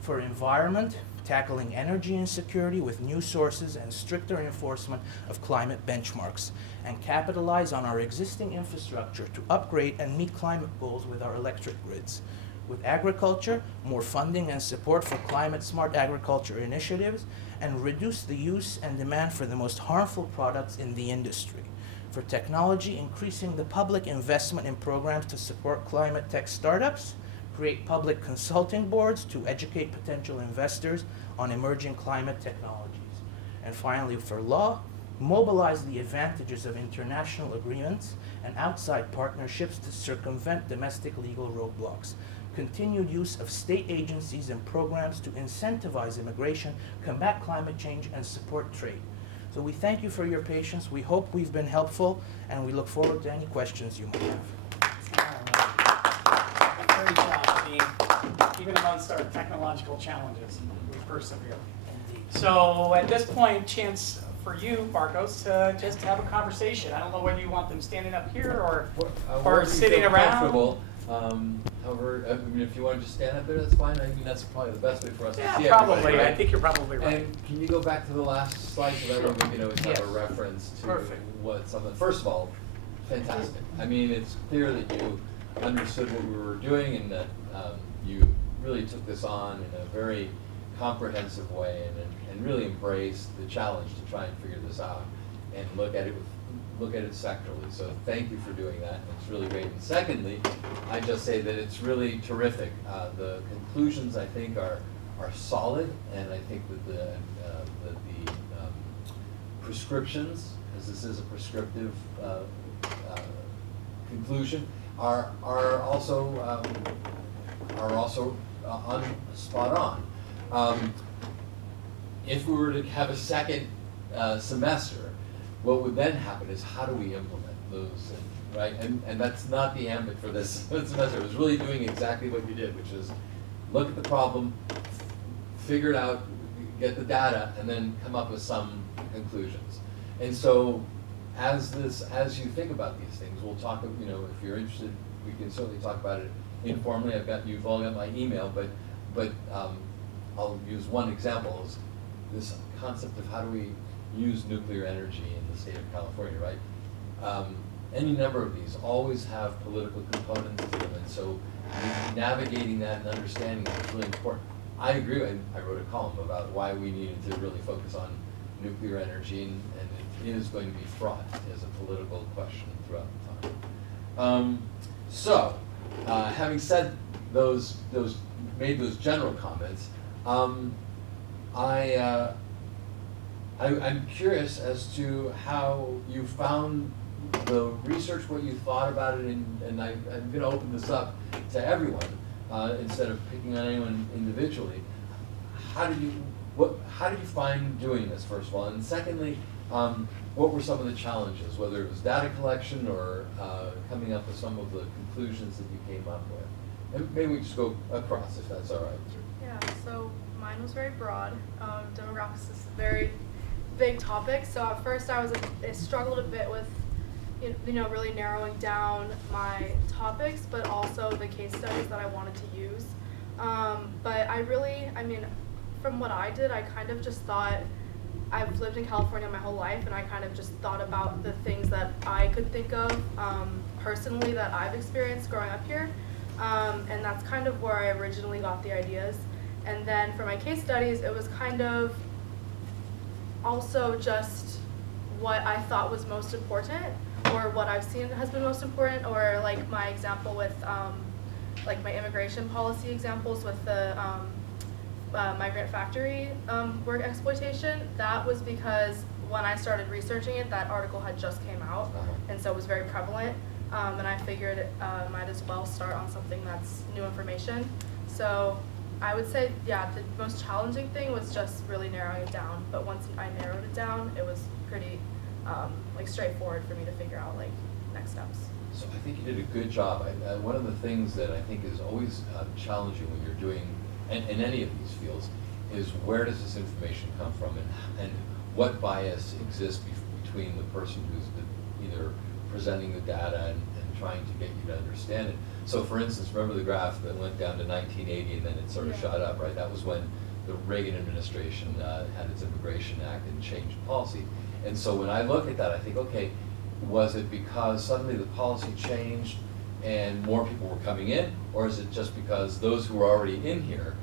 For environment, tackling energy insecurity with new sources and stricter enforcement of climate benchmarks, and capitalize on our existing infrastructure to upgrade and meet climate goals with our electric grids. With agriculture, more funding and support for climate-smart agriculture initiatives, and reduce the use and demand for the most harmful products in the industry. For technology, increasing the public investment in programs to support climate tech startups, create public consulting boards to educate potential investors on emerging climate technologies. And finally, for law, mobilize the advantages of international agreements and outside partnerships to circumvent domestic legal roadblocks. Continued use of state agencies and programs to incentivize immigration, combat climate change, and support trade. So we thank you for your patience. We hope we've been helpful, and we look forward to any questions you might have. Great job, Dean. Even amongst our technological challenges, we persevere. So at this point, chance for you, Markos, to just have a conversation. I don't know whether you want them standing up here or Wherever you sitting feel around. comfortable. However, I mean, if you want to just stand up there, that's fine. I mean, that's probably the best way for us to see Yeah, probably. everybody, right? I think you're probably right. And can you go back to the last slide so that way we can always have Yes. a reference to Perfect. what something. First of all, fantastic. I mean, it's clear that you understood what we were doing and that you really took this on in a very comprehensive way and really embraced the challenge to try and figure this out and look at it sectorally. So thank you for doing that. It's really great. And secondly, I just say that it's really terrific. The conclusions I think are solid, and I think that the prescriptions, as this is a prescriptive conclusion, are also spot on. If we were to have a second semester, what would then happen is how do we implement those things, right? And that's not the ambit for this semester. It was really doing exactly what you did, which is look at the problem, figure it out, get the data, and then come up with some conclusions. And so as you think about these things, we'll talk, if you're interested, we can certainly talk about it informally. You've all got my email, but I'll use one example, is this concept of how do we use nuclear energy in the state of California, right? Any number of these always have political components to them, and so navigating that and understanding that is really important. I agree, I wrote a column about why we needed to really focus on nuclear energy, and it is going to be fraught as a political question throughout the time. Having said made those general comments, I'm curious as to how you found the research, what you thought about it, and I'm going to open this up to everyone instead of picking on anyone individually. How did you find doing this, first of all, and secondly, what were some of the challenges, whether it was data collection or coming up with some of the conclusions that you came up with? And maybe we just go across, if that's all right. Yeah, so mine was very broad. Demographics is a very big topic. So at first I struggled a bit with, really narrowing down my topics, but also the case studies that I wanted to use. But from what I did, I kind of just thought, I've lived in California my whole life, and I kind of just thought about the things that I could think of personally that I've experienced growing up here. And that's kind of where I originally got the ideas. And then for my case studies, it was kind of also just what I thought was most important, or what I've seen has been most important, or like my example with like my immigration policy examples with the migrant factory work exploitation. That was because when I started researching it, that article had just came out, and so it was very prevalent. And I figured might as well start on something that's new information. So I would say, yeah, the most challenging thing was just really narrowing it down. But once I narrowed it down, it was pretty straightforward for me to figure out next steps. So I think you did a good job. One of the things that I think is always challenging when you're doing in any of these fields is where does this information come from, and what bias exists between the person who's either presenting the data and trying to get you to understand it. So for instance, remember the graph that went down to 1980 and then it sort of shot up, right? That was when the Reagan administration had its Immigration Act and changed policy. And so when I look at that, I think, okay, was it because suddenly the policy changed and more people were coming in, or is it just because those who were already in here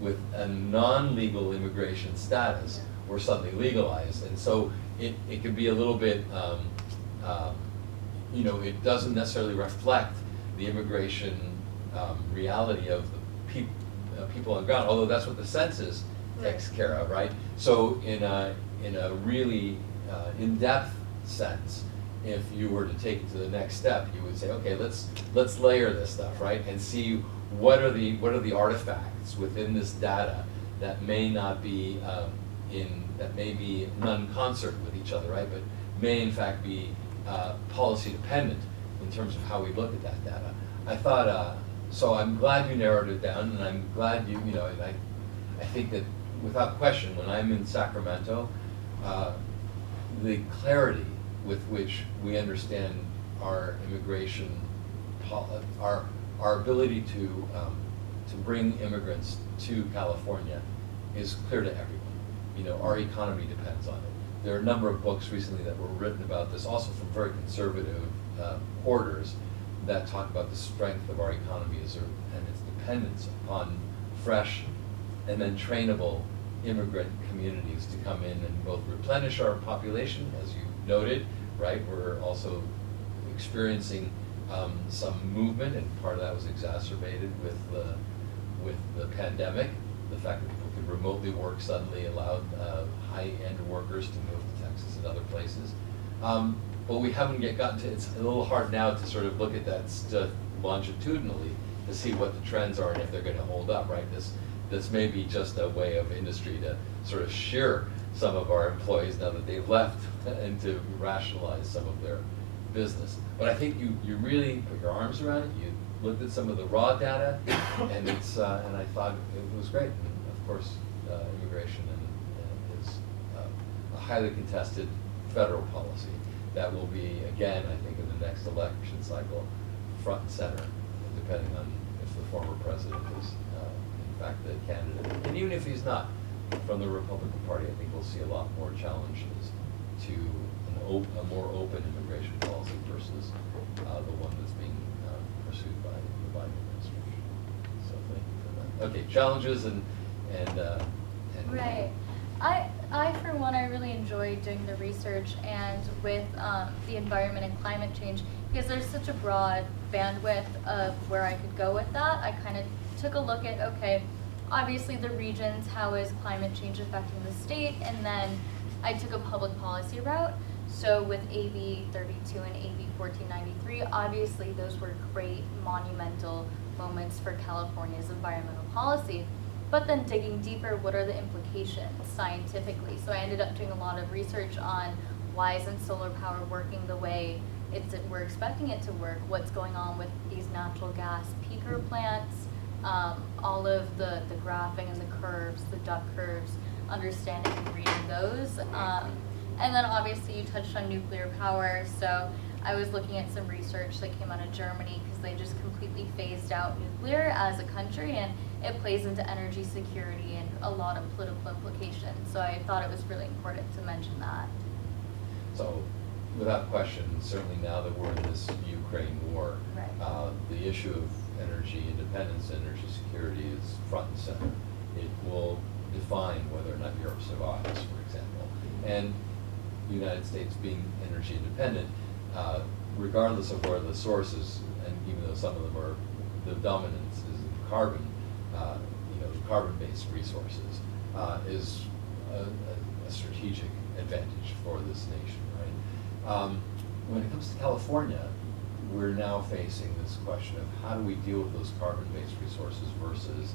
with a non-legal immigration status were suddenly legalized. And so it can be a little bit, you know, it doesn't necessarily reflect the immigration reality of the people on the ground, although that's what the census takes care of, right? So in a really in-depth sense, if you were to take it to the next step, you would say, okay, let's layer this stuff, right, and see what are the artifacts within this data that may not be that may be non-concert with each other, right, but may in fact be policy dependent in terms of how we look at that data. I thought, so I'm glad you narrowed it down, and I'm glad you know, and I think that without question, when I'm in Sacramento, the clarity with which we understand our immigration, our ability to bring immigrants to California is clear to everyone. You know, our economy depends on it. There are a number of books recently that were written about this, also from very conservative quarters, that talk about the strength of our economy and its dependence upon fresh and then trainable immigrant communities to come in and both replenish our population, as you noted, right? We're also experiencing some movement, and part of that was exacerbated with the pandemic. The fact that people could remotely work suddenly allowed high-end workers to move to Texas and other places. But we haven't yet gotten to, it's a little hard now to sort of look at that longitudinally to see what the trends are and if they're going to hold up, right? This may be just a way of industry to sort of shear some of our employees now that they've left and to rationalize some of their business. But I think you really put your arms around it, you looked at some of the raw data, and it's and I thought it was great. And of course, immigration is a highly contested federal policy that will be, again, I think in the next election cycle, front and center, depending on if the former president is in fact the candidate. And even if he's not, from the Republican Party, I think we'll see a lot more challenges to a more open immigration policy versus the one that's being pursued by the Biden administration. So thank you for that. Okay, challenges and Right. I for one, I really enjoyed doing the research and with the environment and climate change, because there's such a broad bandwidth of where I could go with that. I kind of took a look at, okay, obviously the regions, how is climate change affecting the state, and then I took a public policy route. So with AB 32 and AB 1493, obviously those were great monumental moments for California's environmental policy. But then digging deeper, what are the implications scientifically? So I ended up doing a lot of research on why isn't solar power working the way we're expecting it to work, what's going on with these natural gas peaker plants, all of the graphing and the curves, the duck curves, understanding and reading those. And then obviously you touched on nuclear power, so I was looking at some research that came out of Germany because they just completely phased out nuclear as a country, and it plays into energy security and a lot of political implications. So I thought it was really important to mention that. So, without question, certainly now that we're in this Ukraine war, Right. The issue of energy independence, energy security is front and center. It will define whether or not Europe survives, for example. And the United States being energy independent, regardless of where the sources, and even though some of them are, the dominance is carbon, carbon-based resources, is a strategic advantage for this nation, right? When it comes to California, we're now facing this question of how do we deal with those carbon-based resources versus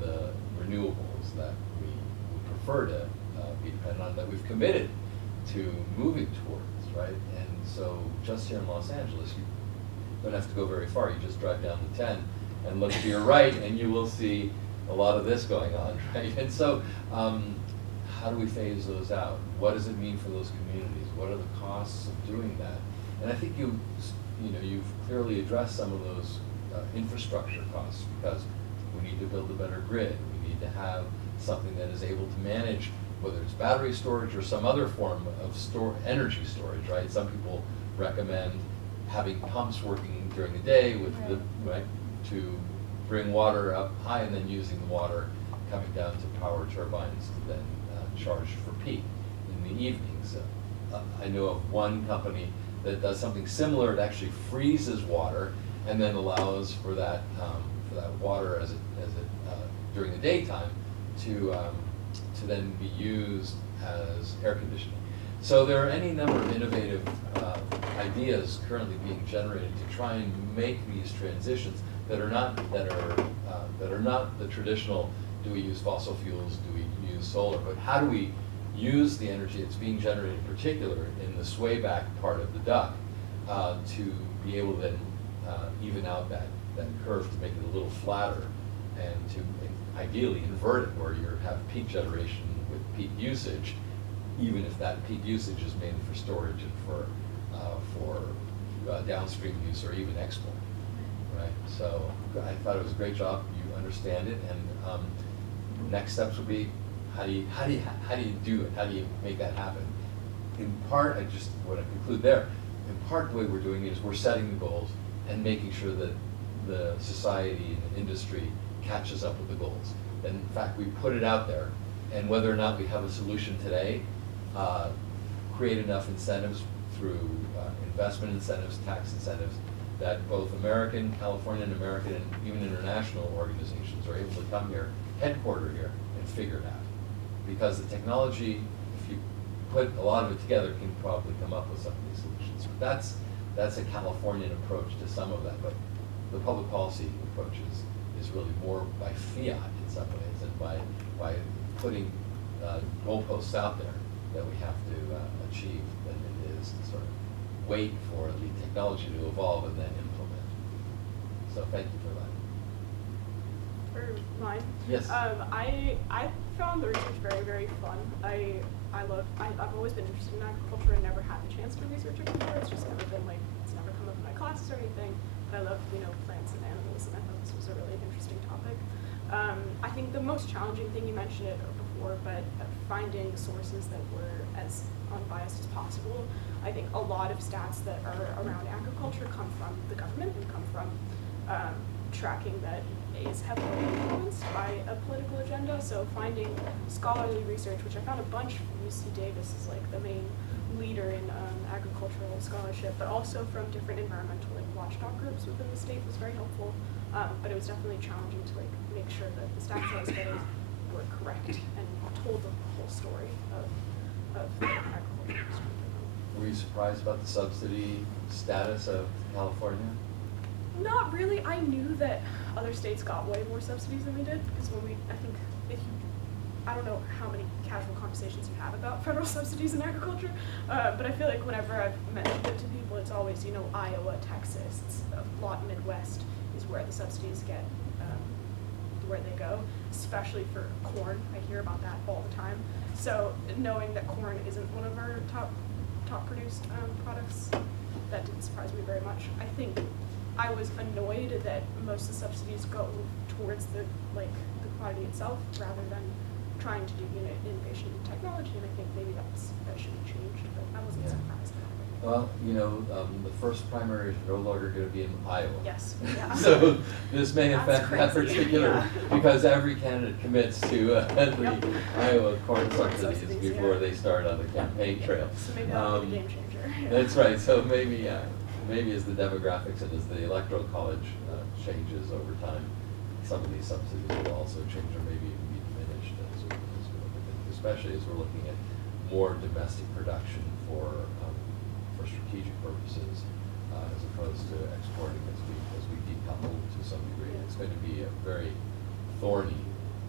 the renewables that we would prefer to be dependent on, that we've committed to moving towards, right? And so just here in Los Angeles, you don't have to go very far. You just drive down the 10 and look to your right, and you will see a lot of this going on, right? And so how do we phase those out? What does it mean for those communities? What are the costs of doing that? And I think you've clearly addressed some of those infrastructure costs, because we need to build a better grid. We need to have something that is able to manage, whether it's battery storage or some other form of energy storage, right? Some people recommend having pumps working during the day with to bring water up high and then using the water coming down to power turbines to then charge for peak in the evenings. I know of one company that does something similar. It actually freezes water and then allows for that water as it during the daytime to then be used as air conditioning. So there are any number of innovative ideas currently being generated to try and make these transitions that are not the traditional. Do we use fossil fuels? Do we use solar? But how do we use the energy that's being generated, in particular in the sway back part of the duct, to be able to then even out that curve to make it a little flatter, and to ideally invert it where you have peak generation with peak usage, even if that peak usage is mainly for storage and for downstream use or even export, right? So I thought it was a great job. You understand it, and next steps would be how do you do it? How do you make that happen? In part, I just want to conclude there. In part, the way we're doing it is we're setting the goals and making sure that the society and the industry catches up with the goals. And in fact, we put it out there, and whether or not we have a solution today, create enough incentives through investment incentives, tax incentives, that both American, Californian, American, and even international organizations are able to come here, headquarter here, and figure it out. Because the technology, if you put a lot of it together, can probably come up with some of these solutions. But that's a Californian approach to some of that. But the public policy approach is really more by fiat in some ways, and by putting goalposts out there that we have to achieve than it is to sort of wait for the technology to evolve and then implement. So thank you for that. For mine? Yes. I found the research very, very fun. I've always been interested in agriculture and never had the chance to research it before. It's just never been it's never come up in my classes or anything. But I love, plants and animals, and I thought this was a really interesting topic. I think the most challenging thing, you mentioned it before, but finding sources that were as unbiased as possible. I think a lot of stats that are around agriculture come from the government and come from tracking that is heavily influenced by a political agenda. So finding scholarly research, which I found a bunch from UC Davis is the main leader in agricultural scholarship, but also from different environmental watchdog groups within the state was very helpful. But it was definitely challenging to make sure that the stats I was getting were correct and told the whole story of the agricultural industry. Were you surprised about the subsidy status of California? Not really. I knew that other states got way more subsidies than we did, because I don't know how many casual conversations you have about federal subsidies in agriculture, but I feel like whenever I've mentioned it to people, it's always, Iowa, Texas, it's a lot Midwest is where the subsidies get, where they go, especially for corn. I hear about that all the time. So knowing that corn isn't one of our top produced products, that didn't surprise me very much. I think I was annoyed that most of the subsidies go towards the commodity itself rather than trying to do innovation and technology, and I think maybe that should be changed, but I wasn't surprised about it. Well, the first primary is no longer going to be in Iowa. Yes, yeah. So this may That's affect that crazy. particular, Yeah. because every candidate commits to the Yep. Iowa corn Corn subsidies subsidies, before yeah. they start on the campaign trail. So maybe that'll be a game changer. Yeah. That's right. So maybe as the demographics and as the electoral college changes over time, some of these subsidies will also change or maybe even be diminished as we look at it, especially as we're looking at more domestic production for strategic purposes as opposed to exporting as we decouple to some degree. It's going to be a very thorny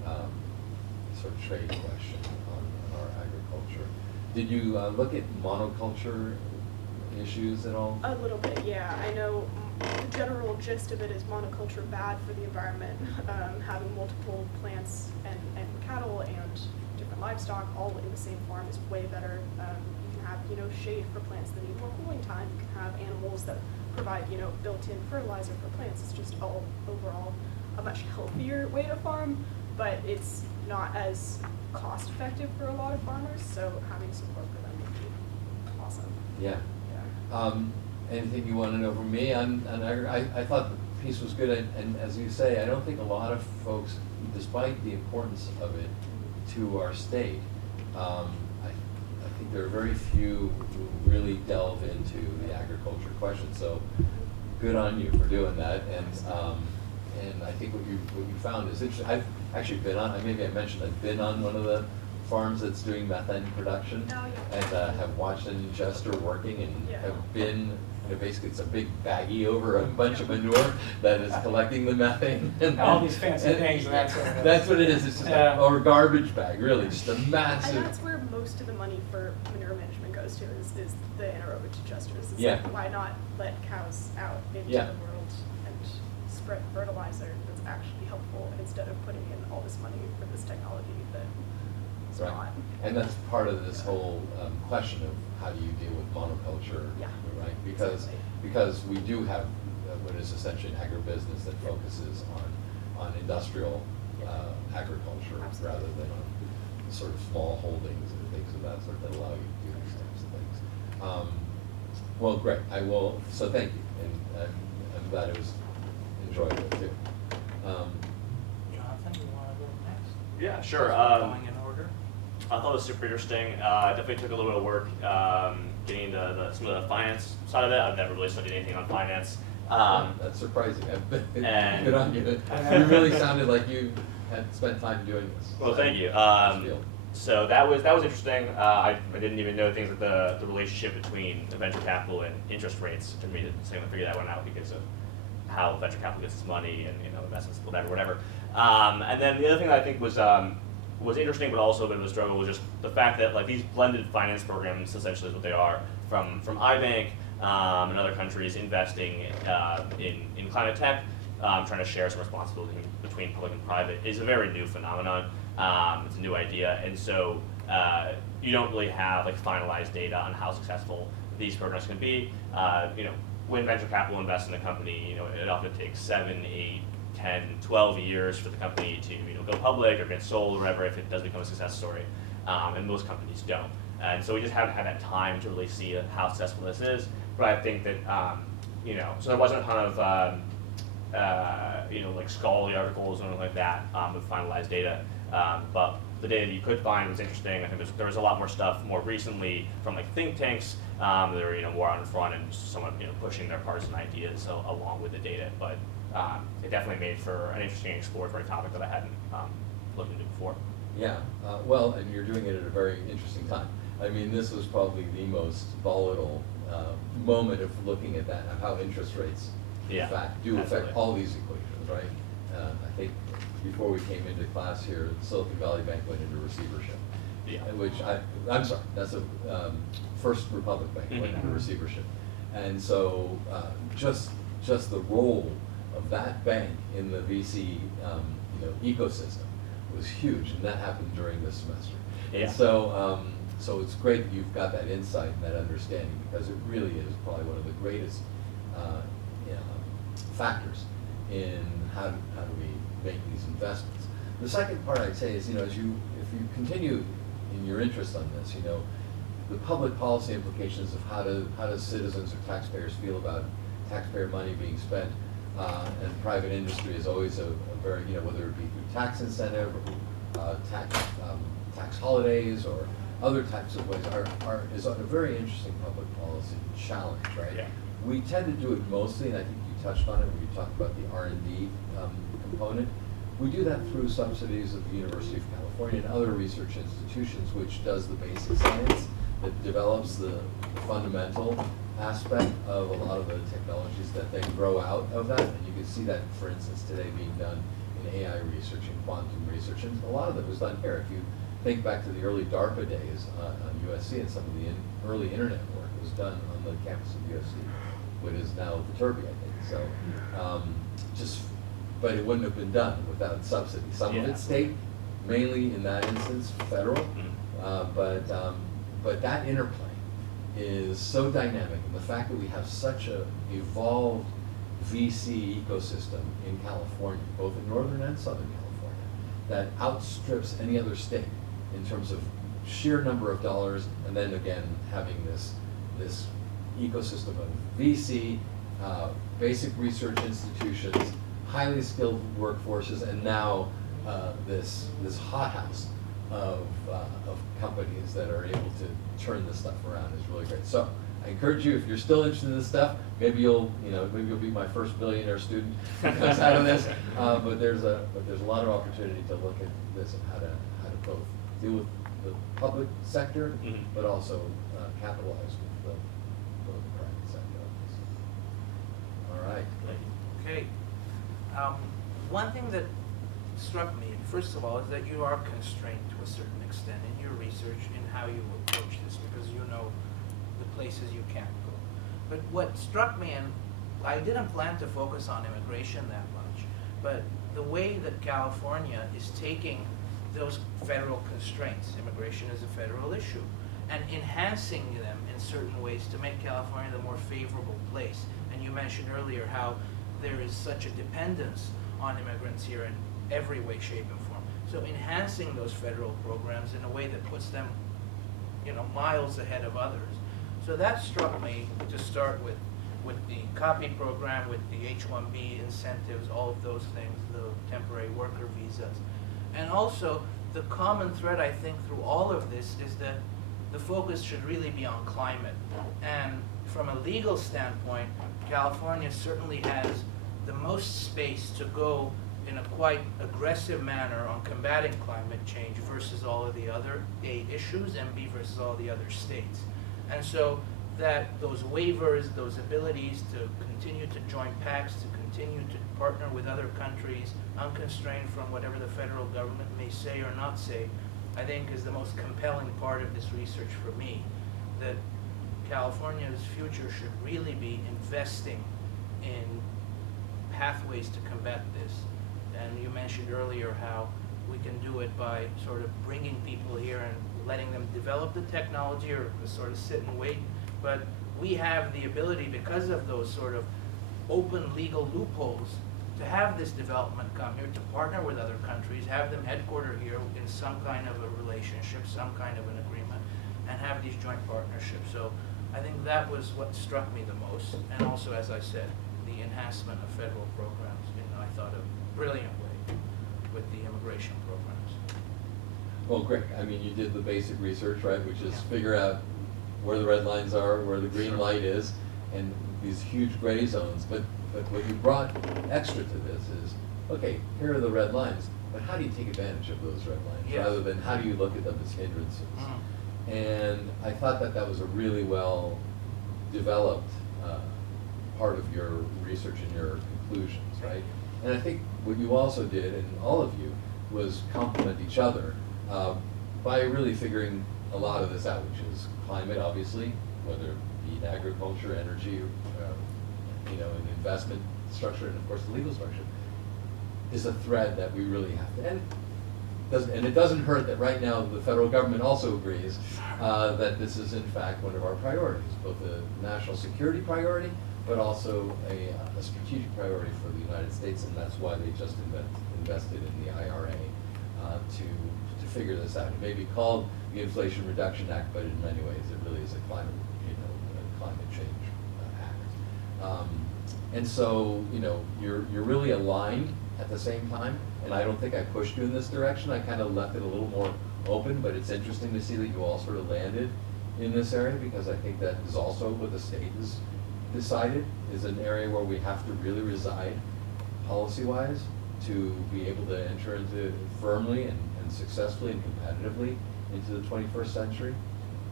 sort of trade question on our agriculture. Did you look at monoculture issues at all? A little bit, yeah. I know the general gist of it is monoculture bad for the environment. Having multiple plants and cattle and different livestock all in the same farm is way better. You can have shade for plants that need more cooling time. You can have animals that provide built-in fertilizer for plants. It's just all overall a much healthier way to farm, but it's not as cost effective for a lot of farmers. So having support for them would be awesome. Yeah. Yeah. Anything you want to know from me on I thought the piece was good, and as you say, I don't think a lot of folks, despite the importance of it to our state, I think there are very few who really delve into the agriculture question. So good on you for doing that. And I think what you found is interesting. I've actually been on. Maybe I mentioned I've been on one of the farms that's doing methane production, and have watched an ingester working, and have been. Basically, it's a big baggie over a bunch of manure that is collecting the methane. And all these fancy things, and that's what it is. That's what it is. It's just or garbage bag, really, just a massive. And that's where most of the money for manure management goes to is the anaerobic digesters. It's Yeah. like, why not let cows out into Yeah. the world and spread fertilizer that's actually helpful instead of putting in all this money for this technology that is Right. not. And that's part of this whole question of how do you deal with monoculture, Yeah. right? Because we do have what is essentially an agribusiness that focuses on industrial agriculture Absolutely. rather than on sort of small holdings and things of that sort that allow you to do these types of things. Well, great. So thank you, and I'm glad it was enjoyable too. Jonathan, you want to go next? Yeah, sure. Going in order. I thought it was super interesting. Definitely took a little bit of work getting into some of the finance side of it. I've never really studied anything on finance. That's surprising. and- Good on you. You really sounded like you had spent time doing this. Well, thank you. Field. So that was interesting. I didn't even know things like the relationship between venture capital and interest rates. It took me a second to figure that one out because of how venture capital gets its money and investments, whatever. And then the other thing that I think was interesting, but also a bit of a struggle, was just the fact that like these blended finance programs essentially is what they are from iBank and other countries investing in climate tech, trying to share some responsibility between public and private is a very new phenomenon. It's a new idea, and so you don't really have like finalized data on how successful these programs can be. When venture capital invests in a company, it often takes 7, 8, 10, 12 years for the company to go public or get sold or whatever if it does become a success story, and most companies don't. And so we just haven't had that time to really see how successful this is. But I think that so there wasn't a ton of like scholarly articles or anything like that with finalized data. But the data that you could find was interesting. I think there was a lot more stuff more recently from like think tanks that are more on the front and somewhat pushing their partisan ideas along with the data. But it definitely made for an interesting exploratory topic that I hadn't looked into before. Yeah, well, and you're doing it at a very interesting time. I mean, this was probably the most volatile moment of looking at that, of how interest rates, in fact, do affect all these equations, right? I think before we came into class here, Silicon Valley Bank went into receivership. Yeah. Which I'm sorry, that's a First Republic Bank went into receivership. And so just the role of that bank in the VC ecosystem was huge, and that happened during this semester. Yeah. And so it's great that you've got that insight and that understanding, because it really is probably one of the greatest factors in how do we make these investments. The second part I'd say is, if you continue in your interest on this, the public policy implications of how do citizens or taxpayers feel about taxpayer money being spent, and private industry is always a very, whether it be through tax incentive or tax holidays or other types of ways, is a very interesting public policy challenge, right? Yeah. We tend to do it mostly, and I think you touched on it when you talked about the R&D component. We do that through subsidies of the University of California and other research institutions, which does the basic science that develops the fundamental aspect of a lot of the technologies that then grow out of that. And you can see that, for instance, today being done in AI research and quantum research, and a lot of it was done here. If you think back to the early DARPA days on USC, and some of the early internet work was done on the campus of USC, what is now Viterbi, I think. So, but it wouldn't have been done without subsidy. Some of it's state, mainly in that instance, federal, but that interplay is so dynamic, and the fact that we have such a evolved VC ecosystem in California, both in Northern and Southern California, that outstrips any other state in terms of sheer number of dollars, and then again having this ecosystem of VC, basic research institutions, highly skilled workforces, and now this hothouse of companies that are able to turn this stuff around is really great. So I encourage you, if you're still interested in this stuff, maybe you'll be my first billionaire student who comes out of this. But there's a lot of opportunity to look at this and how to both deal with the public sector, but also capitalize with the private sector. All right. Okay. One thing that struck me, first of all, is that you are constrained to a certain extent in your research in how you approach this, because you know the places you can't go. But what struck me, and I didn't plan to focus on immigration that much, but the way that California is taking those federal constraints, immigration is a federal issue, and enhancing them in certain ways to make California the more favorable place. And you mentioned earlier how there is such a dependence on immigrants here in every way, shape, and form. So enhancing those federal programs in a way that puts them, miles ahead of others. So that struck me to start with the copy program, with the H-1B incentives, all of those things, the temporary worker visas. And also, the common thread, I think, through all of this is that the focus should really be on climate. And from a legal standpoint, California certainly has the most space to go in a quite aggressive manner on combating climate change versus all of the other A issues, and B versus all the other states. And so that those waivers, those abilities to continue to join pacts, to continue to partner with other countries, unconstrained from whatever the federal government may say or not say, I think is the most compelling part of this research for me, that California's future should really be investing in pathways to combat this. And you mentioned earlier how we can do it by sort of bringing people here and letting them develop the technology, or sort of sit and wait. But we have the ability, because of those sort of open legal loopholes, to have this development come here, to partner with other countries, have them headquartered here in some kind of a relationship, some kind of an agreement, and have these joint partnerships. So I think that was what struck me the most. And also, as I said, the enhancement of federal programs in, I thought, a brilliant way with the immigration programs. Well, great. I mean, you did the basic research, right, which is figure out where the red lines are, where the green light is, and these huge gray zones. But what you brought extra to this is, okay, here are the red lines, but how do you take advantage of those red lines, rather than how do you look at them as hindrances? And I thought that was a really well developed part of your research and your conclusions, right? And I think what you also did, and all of you, was complement each other by really figuring a lot of this out, which is climate, obviously, whether it be agriculture, energy, and investment structure, and of course the legal structure, is a thread that we really have to end. And it doesn't hurt that right now the federal government also agrees that this is in fact one of our priorities, both a national security priority, but also a strategic priority for the United States, and that's why they just invested in the IRA to figure this out. It may be called the Inflation Reduction Act, but in many ways it really is a climate change act. And so you're really aligned at the same time. And I don't think I pushed you in this direction. I kind of left it a little more open, but it's interesting to see that you all sort of landed in this area, because I think that is also what the state has decided is an area where we have to really reside policy-wise to be able to enter into firmly and successfully and competitively into the 21st century.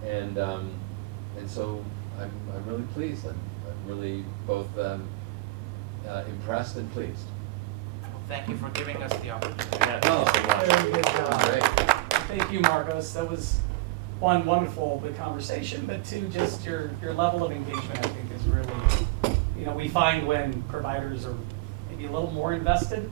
And so I'm really pleased. I'm really both impressed and pleased. Thank you for giving us the opportunity. Very good job. Great. Thank you, Markos. That was one, wonderful good conversation, but two, just your level of engagement, I think, is really, we find when providers are maybe a little more invested,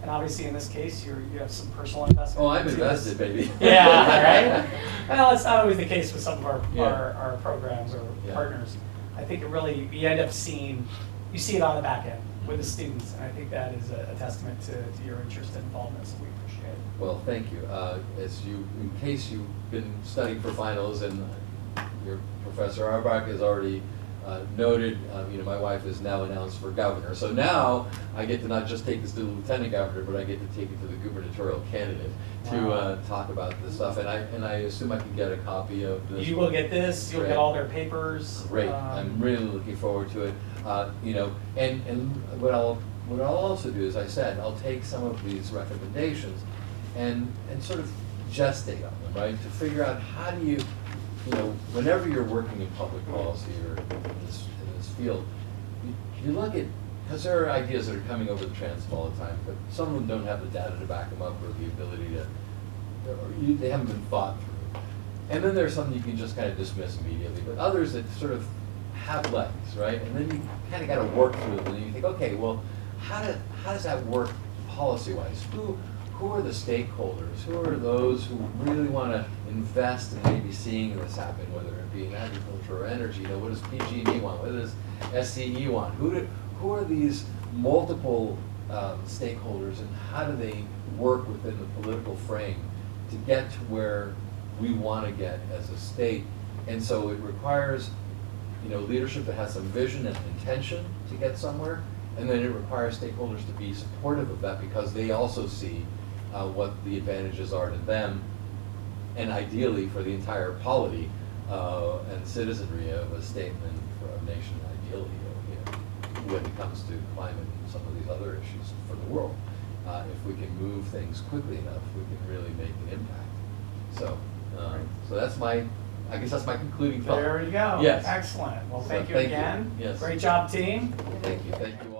and obviously in this case, you have some personal investment. Oh, I'm invested, baby. Yeah, right? Well, it's not always the case with some of our programs or Yeah. partners. I think it really, you end up seeing, you see it on the back end with the students, and I think that is a testament to your interest and involvement, so we appreciate it. Well, thank you. In case you've been studying for finals, and your Professor Arbach has already noted, my wife is now announced for governor. So now I get to not just take this to the lieutenant governor, but I get to take it to the gubernatorial candidate to talk about this stuff. And I assume I can get a copy of this. You will get this, you'll get Great. all their papers. Great, I'm really looking forward to it. And what I'll also do, as I said, I'll take some of these recommendations and sort of gestate on them, right? To figure out how do you, whenever you're working in public policy or in this field, you look at, because there are ideas that are coming over the transom all the time, but some of them don't have the data to back them up or the ability to, or they haven't been thought through. And then there's some you can just kind of dismiss immediately, but others that sort of have legs, right? And then you kind of got to work through them, and you think, okay, well, how does that work policy-wise? Who are the stakeholders? Who are those who really want to invest in maybe seeing this happen, whether it be in agriculture or energy? What does PG&E want? What does SCE want? Who are these multiple stakeholders, and how do they work within the political frame to get to where we want to get as a state? And so it requires, leadership that has some vision and intention to get somewhere, and then it requires stakeholders to be supportive of that because they also see what the advantages are to them, and ideally for the entire polity and citizenry of a state and for a nation, ideally, when it comes to climate and some of these other issues for the world. If we can move things quickly enough, we can really make an impact. So that's I guess that's my concluding thought. There you go. Yes. Excellent. Well, So thank you thank you. again. Yes. Great job, team. Thank you. Thank you.